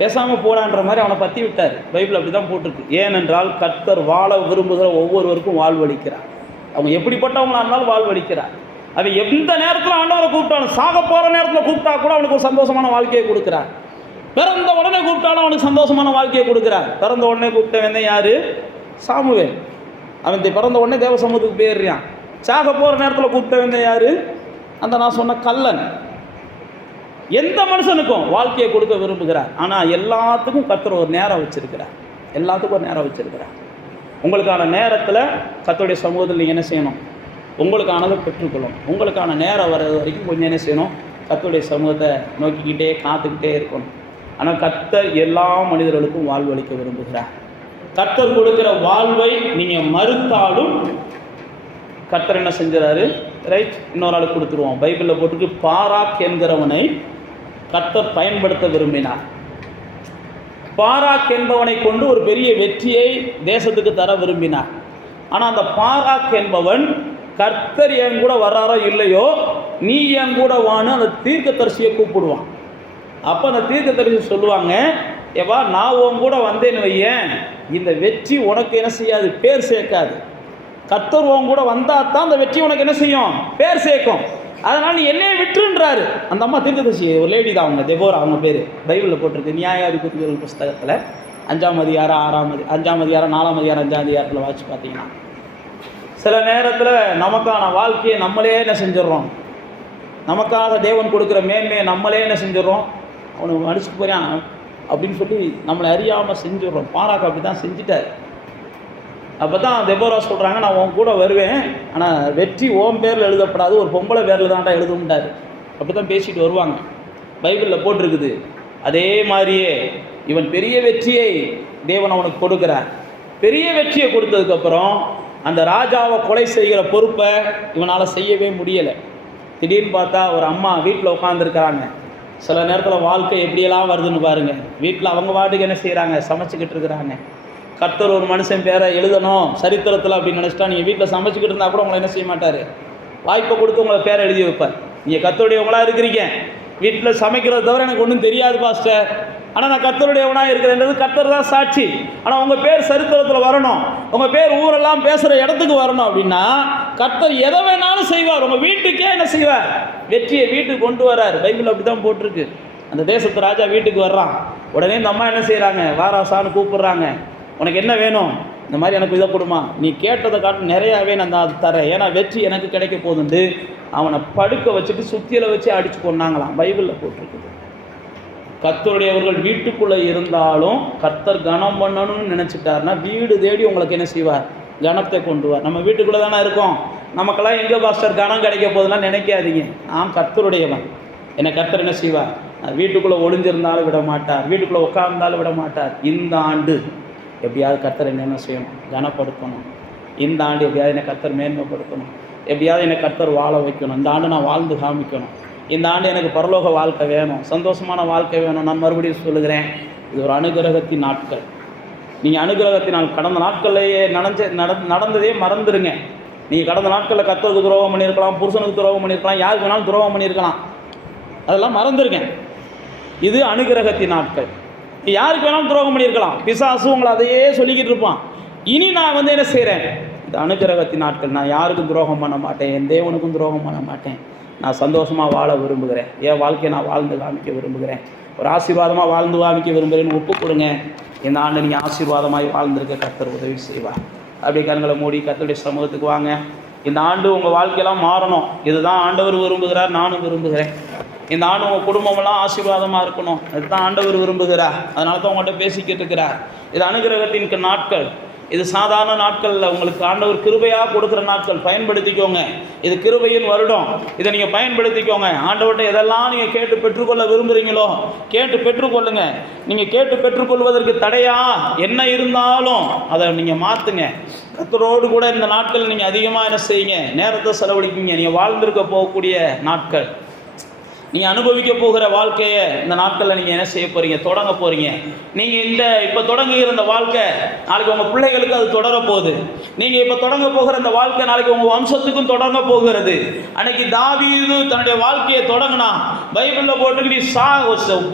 பேசாமல் போடான்ற மாதிரி அவனை பற்றி விட்டார். பைபிள் அப்படி தான் போட்டிருக்கு. ஏனென்றால் கர்த்தர் வாழ விரும்புகிற ஒவ்வொருவருக்கும் வாழ்வளிக்கிறார். அவங்க எப்படிப்பட்டவங்களா இருந்தாலும் வாழ்வளிக்கிறார். அவன் எந்த நேரத்தில் ஆண்டவரை கூப்பிட்டாலும், சாக போகிற நேரத்தில் கூப்பிட்டா கூட அவனுக்கு ஒரு சந்தோஷமான வாழ்க்கையை கொடுக்குறார். பிறந்த உடனே கூப்பிட்டாலும் அவனுக்கு சந்தோஷமான வாழ்க்கையை கொடுக்குறார். பிறந்த உடனே கூப்பிட்டவன் யார், சாமுவேல். அவன் பிறந்த உடனே தேவ சமூகத்துக்கு போயிடுறான். சாக போகிற நேரத்தில் கூப்பிட்டவன் யார், அந்த நான் சொன்ன கல்லன். எந்த மனுஷனுக்கும் வாழ்க்கையை கொடுக்க விரும்புகிறார். ஆனால் எல்லாத்துக்கும் கர்த்தர் ஒரு நேரம் வச்சிருக்கிறார். எல்லாத்துக்கும் ஒரு நேரம் வச்சிருக்கிறார். உங்களுக்கான நேரத்தில் கர்த்தருடைய சமூகத்தில் நீங்கள் என்ன செய்யணும், உங்களுக்கானதை பெற்றுக்கொள்ளணும். உங்களுக்கான நேரம் வர்றது வரைக்கும் கொஞ்சம் என்ன செய்யணும், கர்த்தருடைய சமூகத்தை நோக்கிக்கிட்டே காத்துக்கிட்டே இருக்கணும். ஆனால் கர்த்தர் எல்லா மனிதர்களுக்கும் வாழ்வளிக்க விரும்புகிறார். கர்த்தர் கொடுக்குற வாழ்வை நீங்கள் மறுத்தாலும் கர்த்தர் என்ன செஞ்சுறாரு, ரைட், இன்னொரு ஆளுக்கு கொடுத்துருவோம். பைபிளில் போட்டுக்கு பாராக் என்கிறவனை கர்த்தர் பயன்படுத்த விரும்பினார். பாராக் என்பவனை கொண்டு ஒரு பெரிய வெற்றியை தேசத்துக்கு தர விரும்பினார். ஆனால் அந்த பாராக் என்பவன் கர்த்தர் என் கூட வர்றாரோ இல்லையோ, நீ என் கூட வான்னு அந்த தீர்க்கதரிசியை கூப்பிடுவான். அப்போ அந்த தீர்க்கதரிசி சொல்லுவாங்க, ஏவா நான் உன் கூட வந்தேன்னு வையேன், இந்த வெற்றி உனக்கு என்ன செய்யாது, பேர் சேர்க்காது. கர்த்தர் உன் கூட வந்தால் தான் அந்த வெற்றி உனக்கு என்ன செய்யும், பேர் சேர்க்கும். அதனால் நீ என்னையே விட்டுன்றாரு. அந்த அம்மா தீர்க்கதரிசி ஒரு லேடி தான், அவங்க தெபோரா, அவங்க பேர் பைபிளில் போட்டிருக்கு. நியாயாதிபதிகள் புஸ்தகத்தில் 5ஆம் அதிகாரம் 5ஆம் அதிகாரம் 4ஆம் அதிகாரம் 5ஆம் அதிகாரத்தில் வாசிச்சு பார்த்தீங்கன்னா, சில நேரத்தில் நமக்கான வாழ்க்கையை நம்மளே என்ன செஞ்சிடறோம், நமக்காக தேவன் கொடுக்குற மேன்மையை நம்மளே என்ன செஞ்சிடறோம், அவனுக்கு மடிச்சுட்டு போகிறான் அப்படின்னு சொல்லி நம்மளை அறியாமல் செஞ்சிடறோம். பாராக்கு அப்படி தான் செஞ்சுட்டார். அப்போ தான் தெபோரா சொல்கிறாங்க, நான் உன் கூட வருவேன், ஆனால் வெற்றி ஓம் பேரில் எழுதப்படாது, ஒரு பொம்பளை பேரில் தான்டா எழுதும்ட்டார். அப்படி தான் பேசிட்டு வருவாங்க, பைபிளில் போட்டிருக்குது. அதே மாதிரியே இவன் பெரிய வெற்றியை தேவன் அவனுக்கு கொடுக்குறார். பெரிய வெற்றியை கொடுத்ததுக்கப்புறம் அந்த ராஜாவை கொலை செய்கிற பொறுப்பை இவனால் செய்யவே முடியலை. திடீர்னு பார்த்தா ஒரு அம்மா வீட்டில் உட்காந்துருக்கிறாங்க. சில நேரத்தில் வாழ்க்கை எப்படியெல்லாம் வருதுன்னு பாருங்கள். வீட்டில் அவங்க வாட்டுக்கு என்ன செய்கிறாங்க, சமைச்சிக்கிட்டு இருக்கிறாங்க. கர்த்தர் ஒரு மனுஷன் பேரை எழுதணும் சரித்திரத்தில் அப்படின்னு நினச்சிட்டா, நீங்கள் வீட்டில் சமைச்சிக்கிட்டு இருந்தால் கூட உங்களை என்ன செய்ய மாட்டார், வாய்ப்பை கொடுத்து உங்களை பேரை எழுதி வைப்பார். நீங்கள் கர்த்தருடையவங்களாக இருக்கிறீங்க, வீட்டில் சமைக்கிறத தவிர எனக்கு ஒன்றும் தெரியாது பாஸ்டர், ஆனால் நான் கர்த்தருடையவனாக இருக்கிறேன்றது கர்த்தர் தான் சாட்சி. ஆனால் உங்கள் பேர் சரித்திரத்தில் வரணும், உங்கள் பேர் ஊரெல்லாம் பேசுகிற இடத்துக்கு வரணும் அப்படின்னா கர்த்தர் எதை வேணாலும் செய்வார். உங்கள் வீட்டுக்கே என்ன செய்வார், வெற்றியை வீட்டுக்கு கொண்டு வரார். பைபிள் அப்படி தான் போட்டிருக்கு. அந்த தேசத்து ராஜா வீட்டுக்கு வர்றான். உடனே இந்த அம்மா என்ன செய்கிறாங்க, வாராசான்னு கூப்பிட்றாங்க. உனக்கு என்ன வேணும், இந்த மாதிரி எனக்கு இதை கொடுமா, நீ கேட்டதை காட்டு நிறையாவே நான் அது தரேன், ஏன்னா வெற்றி எனக்கு கிடைக்க போகுதுண்டு அவனை படுக்க வச்சுட்டு சுத்தியில் வச்சு அடித்து கொண்டாங்களாம். பைபிளில் போட்டிருக்குது. கர்த்தருடையவர்கள் வீட்டுக்குள்ளே இருந்தாலும் கர்த்தர் கனம் பண்ணணும்னு நினச்சிட்டாருன்னா வீடு தேடி உங்களுக்கு என்ன செய்வார், கனத்தை கொண்டு வார். நம்ம வீட்டுக்குள்ளே தானே இருக்கோம், நமக்கெல்லாம் எங்கே பாஸ்டர் கனம் கிடைக்க போகுதுலாம் நினைக்காதீங்க. நான் கர்த்தருடையவன், என்னை கர்த்தர் என்ன செய்வார், வீட்டுக்குள்ளே ஒளிஞ்சிருந்தாலும் விட மாட்டார், வீட்டுக்குள்ளே உட்கார்ந்தாலும் விட மாட்டார். இந்த ஆண்டு எப்படியாவது கர்த்தர் என்ன செய்யணும், கனப்படுத்தணும். இந்த ஆண்டு எப்படியாவது என்னை கர்த்தர் மேன்மைப்படுத்தணும், எப்படியாவது என்னை கர்த்தர் வாழ வைக்கணும். இந்த ஆண்டு நான் வாழ்ந்து காமிக்கணும். இந்த ஆண்டு எனக்கு பரலோக வாழ்க்கை வேணும், சந்தோஷமான வாழ்க்கை வேணும். நான் மறுபடியும் சொல்லுகிறேன், இது ஒரு அனுகிரகத்தின் நாட்கள். நீங்கள் அனுகிரகத்தினால் கடந்த நாட்கள்லேயே நடந்ததே மறந்துடுங்க. நீங்கள் கடந்த நாட்களில் கர்த்தருக்கு துரோகம் பண்ணியிருக்கலாம், புருஷனுக்கு துரோகம் பண்ணியிருக்கலாம், யாருக்கு வேணாலும் துரோகம் பண்ணியிருக்கலாம், அதெல்லாம் மறந்துடுங்க. இது அனுகிரகத்தின் நாட்கள். யாருக்கு வேணாலும் துரோகம் பண்ணியிருக்கலாம், பிசாசு உங்களை அதையே சொல்லிக்கிட்டு இருப்பான். இனி நான் என்ன செய்கிறேன், இது அனுகிரகத்தின் நாட்கள். நான் யாருக்கும் துரோகம் பண்ண மாட்டேன், என் தேவனுக்கும் துரோகம் பண்ண மாட்டேன். நான் சந்தோஷமாக வாழ விரும்புகிறேன், என் வாழ்க்கையை நான் வாழ்ந்து காமிக்க விரும்புகிறேன், ஒரு ஆசீர்வாதமாக வாழ்ந்து காமிக்க விரும்புகிறேன்னு ஒப்பு கொடுங்க. இந்த ஆண்டு நீங்கள் ஆசீர்வாதமாக வாழ்ந்திருக்க கர்த்தர் உதவி செய்வார். அப்படி கண்களை மூடி கர்த்தருடைய சமூகத்துக்கு வாங்க. இந்த ஆண்டு உங்கள் வாழ்க்கையெல்லாம் மாறணும், இதுதான் ஆண்டவர் விரும்புகிறார், நானும் விரும்புகிறேன். இந்த ஆண்டு உங்கள் குடும்பமெல்லாம் ஆசீர்வாதமாக இருக்கணும், இதுதான் ஆண்டவர் விரும்புகிறார். அதனால தான் உங்கள்கிட்ட பேசிக்கிட்டு இருக்கிறார். இது அனுகிரகத்தின் நாட்கள், இது சாதாரண நாட்களில் உங்களுக்கு ஆண்டவர் கிருபையாக கொடுக்குற நாட்கள். பயன்படுத்திக்கோங்க, இது கிருபையின் வருடம், இதை நீங்கள் பயன்படுத்திக்கோங்க. ஆண்டவர்கிட்ட எதெல்லாம் நீங்கள் கேட்டு பெற்றுக்கொள்ள விரும்புகிறீங்களோ கேட்டு பெற்றுக்கொள்ளுங்க. நீங்கள் கேட்டு பெற்றுக்கொள்வதற்கு தடையா என்ன இருந்தாலும் அதை நீங்கள் மாற்றுங்க. கர்த்தரோடு கூட இந்த நாட்கள் நீங்கள் அதிகமாக என்ன செய்யுங்க, நேரத்தை செலவழிக்குங்க. நீங்கள் வாழ்ந்திருக்க போகக்கூடிய நாட்கள், நீங்கள் அனுபவிக்க போகிற வாழ்க்கையை இந்த நாட்களில் நீங்கள் என்ன செய்ய போகிறீங்க, தொடங்க போகிறீங்க. நீங்கள் இப்போ தொடங்குகிற இந்த வாழ்க்கை நாளைக்கு உங்கள் பிள்ளைகளுக்கு அது தொடர போகுது. நீங்கள் இப்போ தொடங்க போகிற இந்த வாழ்க்கை நாளைக்கு உங்கள் வம்சத்துக்கும் தொடங்க போகிறது. அன்னைக்கு தாவீது தன்னுடைய வாழ்க்கையை தொடங்கினா, பைபிளில் போட்டு நீ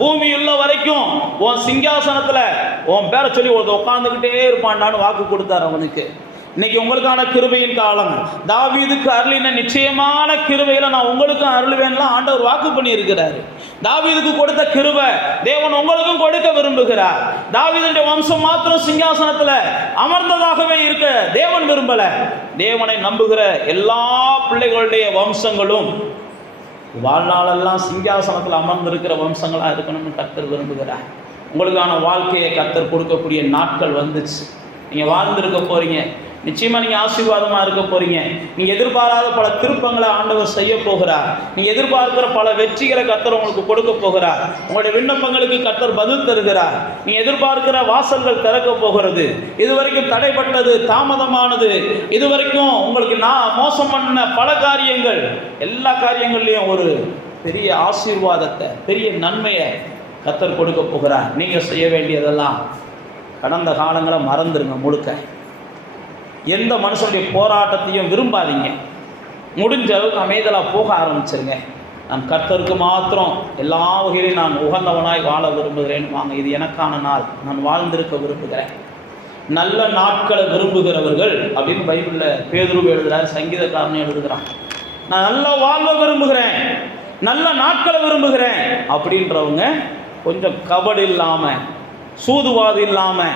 பூமி உள்ள வரைக்கும் உன் சிங்காசனத்தில் உன் பேரை சொல்லி உட்காந்துக்கிட்டே இருப்பான்டான்னு வாக்கு கொடுத்தார் அவனுக்கு. இன்னைக்கு உங்களுக்கான கிருபையின் காலம். தாவீதுக்கு அருளின நிச்சயமான கிருபையில நான் உங்களுக்கும் அருள்வேன்லாம் ஆண்டவர் வாக்கு பண்ணி இருக்கிறாரு. தாவீதுக்கு கொடுத்த கிருபை தேவன் உங்களுக்கும் கொடுக்க விரும்புகிறார். தாவீதுடைய வம்சம் மாத்திரம் சிங்காசனத்துல அமர்ந்ததாகவே இருக்க தேவன் விரும்பல. தேவனை நம்புகிற எல்லா பிள்ளைகளுடைய வம்சங்களும் வாழ்நாளெல்லாம் சிங்காசனத்தில் அமர்ந்திருக்கிற வம்சங்களா இருக்கணும்னு கர்த்தர் விரும்புகிறார். உங்களுக்கான வாழ்க்கையை கர்த்தர் கொடுக்கக்கூடிய நாட்கள் வந்துச்சு. நீங்கள் வாழ்ந்திருக்க போறீங்க, நிச்சயமாக நீங்கள் ஆசீர்வாதமாக இருக்க போகிறீங்க. நீங்கள் எதிர்பாராத பல திருப்பங்களை ஆண்டவர் செய்ய போகிறார். நீங்கள் எதிர்பார்க்கிற பல வெற்றிகளை கர்த்தர் உங்களுக்கு கொடுக்க போகிறார். உங்களுடைய விண்ணப்பங்களுக்கு கர்த்தர் பதில் தருகிறார். நீங்கள் எதிர்பார்க்கிற வாசல்கள் திறக்க போகிறது. இதுவரைக்கும் தடைப்பட்டது, தாமதமானது, இதுவரைக்கும் உங்களுக்கு நான் மோசம் பண்ண பல காரியங்கள், எல்லா காரியங்கள்லையும் ஒரு பெரிய ஆசீர்வாதத்தை, பெரிய நன்மையை கர்த்தர் கொடுக்க போகிறார். நீங்கள் செய்ய வேண்டியதெல்லாம் கடந்த காலங்களை மறந்துடுங்க. முழுக்க எந்த மனுஷனுடைய போராட்டத்தையும் விரும்பாதீங்க. முடிஞ்ச அளவுக்கு அமைதலாக போக ஆரம்பிச்சிருங்க. நான் கர்த்தருக்கு மாத்திரம் எல்லா வகையிலும் நான் உகந்தவனாய் வாழ விரும்புகிறேன். வாங்க, இது எனக்கான நாள், நான் வாழ்ந்திருக்க விரும்புகிறேன். நல்ல நாட்களை விரும்புகிறவர்கள் அப்படின்னு பைபிளில் பேதுரு எழுதுகிறார், சங்கீதக்காரன் எழுதுகிறான். நான் நல்ல வாழ்வை விரும்புகிறேன், நல்ல நாட்களை விரும்புகிறேன் அப்படின்றவங்க கொஞ்சம் கபடு இல்லாமல், சூதுவாது இல்லாமல்,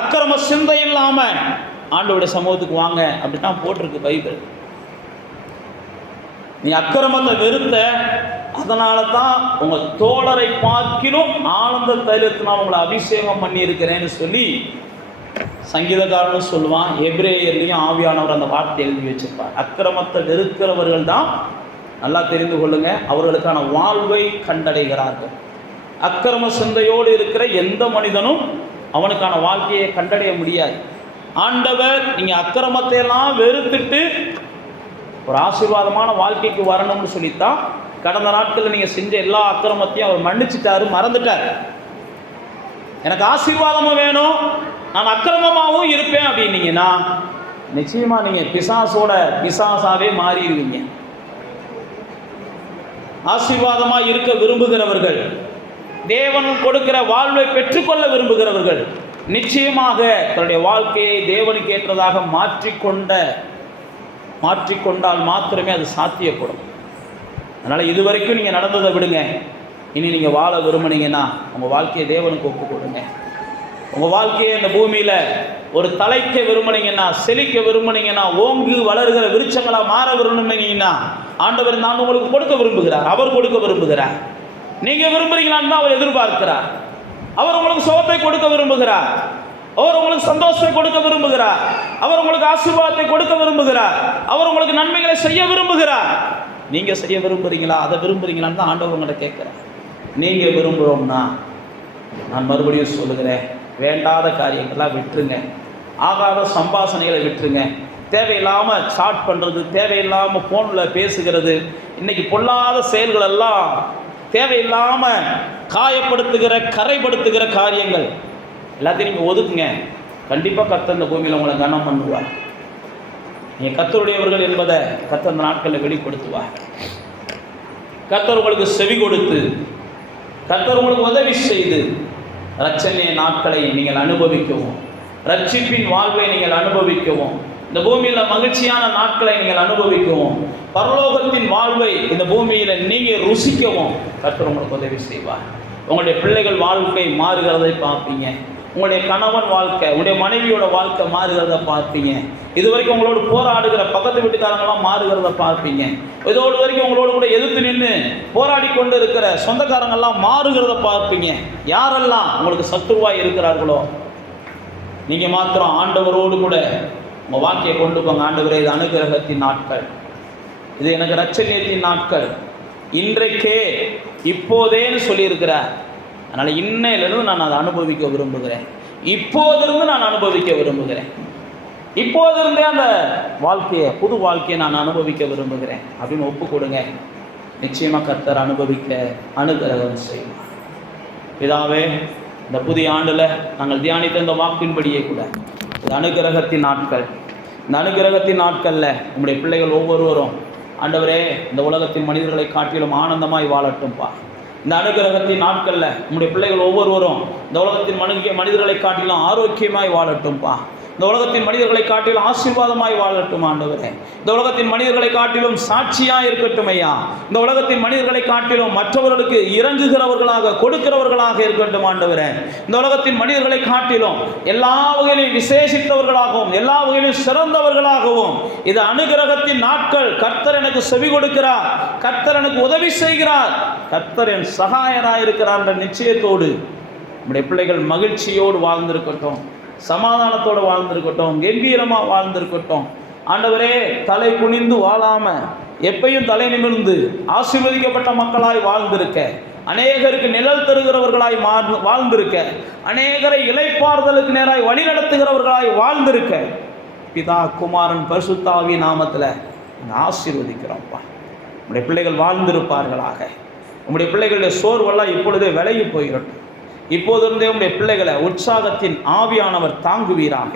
அக்கிரம சிந்தை இல்லாமல் ஆண்டவருடைய சமூகத்துக்கு வாங்க அப்படி தான் போட்டிருக்கு பைபிள். நீ அக்கிரமத்தை வெறுத்த, அதனால தான் உங்கள் தோழரை பார்க்கிலும் ஆனந்த தைலத்தினால் உங்களை அபிஷேகம் பண்ணி இருக்கிறேன்னு சொல்லி சங்கீதக்காரனும் சொல்லுவான். எபிரேயர்லையும் ஆவியானவர் அந்த வார்த்தை எழுதி வச்சிருப்பார். அக்கிரமத்தை வெறுக்கிறவர்கள் தான், நல்லா தெரிந்து கொள்ளுங்க, அவர்களுக்கான வாழ்வை கண்டடைகிறார்கள். அக்கிரம சிந்தையோடு இருக்கிற எந்த மனிதனும் அவனுக்கான வாழ்க்கையை கண்டடைய முடியாது. ஆண்டவர் நீங்கள் அக்கிரமத்தை எல்லாம் வெறுத்துட்டு ஒரு ஆசீர்வாதமான வாழ்க்கைக்கு வரணும்னு சொல்லித்தான் கடந்த நாட்களில் நீங்கள் செஞ்ச எல்லா அக்கிரமத்தையும் அவர் மன்னிச்சிட்டாரு, மறந்துட்டார். எனக்கு ஆசீர்வாதமும் வேணும், நான் அக்கிரமமாகவும் இருப்பேன் அப்படின்னீங்கன்னா நிச்சயமாக நீங்கள் பிசாசாவே மாறிடுவீங்க. ஆசீர்வாதமாக இருக்க விரும்புகிறவர்கள், தேவன் கொடுக்கிற வாழ்வை பெற்றுக்கொள்ள விரும்புகிறவர்கள் நிச்சயமாக தன்னுடைய வாழ்க்கையை தேவனுக்கு ஏற்றதாக மாற்றிக்கொண்டால் மாத்திரமே அது சாத்தியப்படும். அதனால் இதுவரைக்கும் நீங்கள் நடந்ததை விடுங்க. இனி நீங்கள் வாழ விரும்புனீங்கன்னா உங்கள் வாழ்க்கையை தேவனுக்கு ஒப்பு கொடுங்க. உங்கள் வாழ்க்கையை இந்த பூமியில் ஒரு தலைக்க விரும்புனீங்கன்னா, செழிக்க விரும்புனீங்கன்னா, ஓங்கு வளர்கிற விருட்சங்களாக மாற விரும்புனீங்கன்னா ஆண்டவர் நான் உங்களுக்கு கொடுக்க விரும்புகிறார். அவர் கொடுக்க விரும்புகிறார். நீங்கள் விரும்புகிறீங்களான்னு தான் அவர் எதிர்பார்க்கிறார். அவர் உங்களுக்கு சுகத்தை கொடுக்க விரும்புகிறார். அவர் உங்களுக்கு சந்தோஷத்தை கொடுக்க விரும்புகிறார். அவர் உங்களுக்கு ஆசீர்வாதத்தை கொடுக்க விரும்புகிறார். அவர் உங்களுக்கு நன்மைகளை செய்ய விரும்புகிறார். நீங்கள் செய்ய விரும்புகிறீங்களா, அதை விரும்புகிறீங்களான்னு தான் ஆண்டவர் உங்கள்கிட்ட கேட்குறேன். நீங்கள் விரும்புகிறோம்னா நான் மறுபடியும் சொல்லுகிறேன், வேண்டாத காரியங்கள்லாம் விட்டுருங்க. ஆகாத சம்பாஷணைகளை விட்டுருங்க. தேவையில்லாமல் சாட் பண்ணுறது, தேவையில்லாமல் ஃபோனில் பேசுகிறது, இன்றைக்கி பொல்லாத செயல்களெல்லாம், தேவையில்லாமல் காயப்படுத்துகிற கரைப்படுத்துகிற காரியங்கள் எல்லாத்தையும் நீங்கள் ஒதுக்குங்க. கண்டிப்பாக கர்த்தர் இந்த பூமியில் உங்களை கனம் பண்ணுவார். நீங்கள் கர்த்தருடையவர்கள் என்பதை கர்த்தர் அந்த நாட்களில் வெளிப்படுத்துவார். கர்த்தர் உங்களுக்கு செவி கொடுத்து, கர்த்தர் உங்களுக்கு உதவி செய்து இரட்சணிய நாட்களை நீங்கள் அனுபவிக்கவும், ரட்சிப்பின் வாழ்வை நீங்கள் அனுபவிக்கவும், இந்த பூமியில் மகிழ்ச்சியான நாட்களை நீங்கள் அனுபவிக்கவும், பரலோகத்தின் வாழ்வை இந்த பூமியில் நீங்கள் ருசிக்கவும் கர்த்தர் உங்களுக்கு உதவி செய்வார். உங்களுடைய பிள்ளைகள் வாழ்க்கை மாறுகிறதை பார்ப்பீங்க. உங்களுடைய கணவன் வாழ்க்கை, உங்களுடைய மனைவியோட வாழ்க்கை மாறுகிறத பார்ப்பீங்க. இது வரைக்கும் உங்களோடு போராடுகிற பக்கத்து வீட்டுக்காரங்களாம் மாறுகிறத பார்ப்பீங்க. இதோடு வரைக்கும் உங்களோடு கூட எதிர்த்து நின்று போராடி கொண்டு இருக்கிற சொந்தக்காரங்கள்லாம் மாறுகிறத பார்ப்பீங்க. யாரெல்லாம் உங்களுக்கு சத்துருவாய் இருக்கிறார்களோ நீங்கள் மாத்திரம் ஆண்டவரோடு கூட உங்கள் வாழ்க்கையை கொண்டு போங்க. ஆண்டவரே, இது அனுகிரகத்தின் நாட்கள், இது எனக்கு இரட்சணியத்தின் நாட்கள், இன்றைக்கே இப்போதேன்னு சொல்லியிருக்கிறார். அதனால் இன்னையிலிருந்து நான் அதை அனுபவிக்க விரும்புகிறேன். இப்போதிருந்து நான் அனுபவிக்க விரும்புகிறேன். இப்போதிருந்தே அந்த வாழ்க்கையை, புது வாழ்க்கையை நான் அனுபவிக்க விரும்புகிறேன் அப்படின்னு ஒப்பு கொடுங்க. நிச்சயமாக கர்த்தர் அனுபவிக்க அனுகிரகம் செய்வார். பிதாவே, இந்த புதிய ஆண்டில் நாங்கள் தியானித்த இந்த வாக்கின்படியே கூட இந்த அனுகிரகத்தின் நாட்கள், இந்த அனுகிரகத்தின் நாட்களில் உங்களுடைய பிள்ளைகள் ஒவ்வொருவரும் ஆண்டவரே இந்த உலகத்தின் மனிதர்களை காட்டிலும் ஆனந்தமாய் வாழட்டும்பா. இந்த அனுகிரகத்தின் நாட்களில் உங்களுடைய பிள்ளைகள் ஒவ்வொருவரும் இந்த உலகத்தின் மனிதர்களை காட்டிலும் ஆரோக்கியமாய் வாழட்டும்பா. இந்த உலகத்தின் மனிதர்களை காட்டிலும் ஆசீர்வாதமாய் வாழட்டும் ஆண்டவரே. இந்த உலகத்தின் மனிதர்களை காட்டிலும் சாட்சியாக இருக்கட்டும் ஐயா. இந்த உலகத்தின் மனிதர்களை காட்டிலும் மற்றவர்களுக்கு இறங்குகிறவர்களாக, கொடுக்கிறவர்களாக இருக்கட்டும் ஆண்டவரே. இந்த உலகத்தின் மனிதர்களை காட்டிலும் எல்லா வகையிலும் விசேஷித்தவர்களாகவும், எல்லா வகையிலும் சிறந்தவர்களாகவும் இது அனுகிரகத்தின் நாட்கள். கர்த்தர் எனக்கு செவி கொடுக்கிறார், கர்த்தர் எனக்கு உதவி செய்கிறார், கர்த்தர் என் சகாயராக இருக்கிறார் என்ற நிச்சயத்தோடு நம்முடைய பிள்ளைகள் மகிழ்ச்சியோடு வாழ்ந்திருக்கட்டும், சமாதானத்தோடு வாழ்ந்திருக்கட்டும், கம்பீரமாக வாழ்ந்திருக்கட்டும். ஆண்டவரே, தலை குனிந்து வாழாமல் எப்பையும் தலை நிமிர்ந்து ஆசீர்வதிக்கப்பட்ட மக்களாய் வாழ்ந்திருக்க, அநேகருக்கு நிழல் தருகிறவர்களாய் வாழ்ந்திருக்க, அநேகரை இளைப்பாறுதலுக்கு நேராய் வழி நடத்துகிறவர்களாய் வாழ்ந்திருக்க பிதா, குமாரன், பரிசுத்த ஆவியின் நாமத்தில் ஆசீர்வதிக்கிறோம்ப்பா. உங்களுடைய பிள்ளைகள் வாழ்ந்திருப்பார்களாக. உங்களுடைய பிள்ளைகளுடைய சோர்வெல்லாம் இப்பொழுதே விலகி போயிடட்டும். இப்போதிருந்தே உங்களுடைய பிள்ளைகளை உற்சாகத்தின் ஆவியானவர் தாங்குவீராக.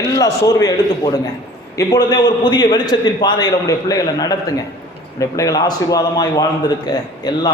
எல்லா சோர்வையும் எடுத்து போடுங்க. இப்பொழுதே ஒரு புதிய வெளிச்சத்தின் பாதையில் உங்களுடைய பிள்ளைகளை நடத்துங்க. உங்களுடைய பிள்ளைகள் ஆசீர்வாதமாய் வாழ்ந்திருக்க எல்லா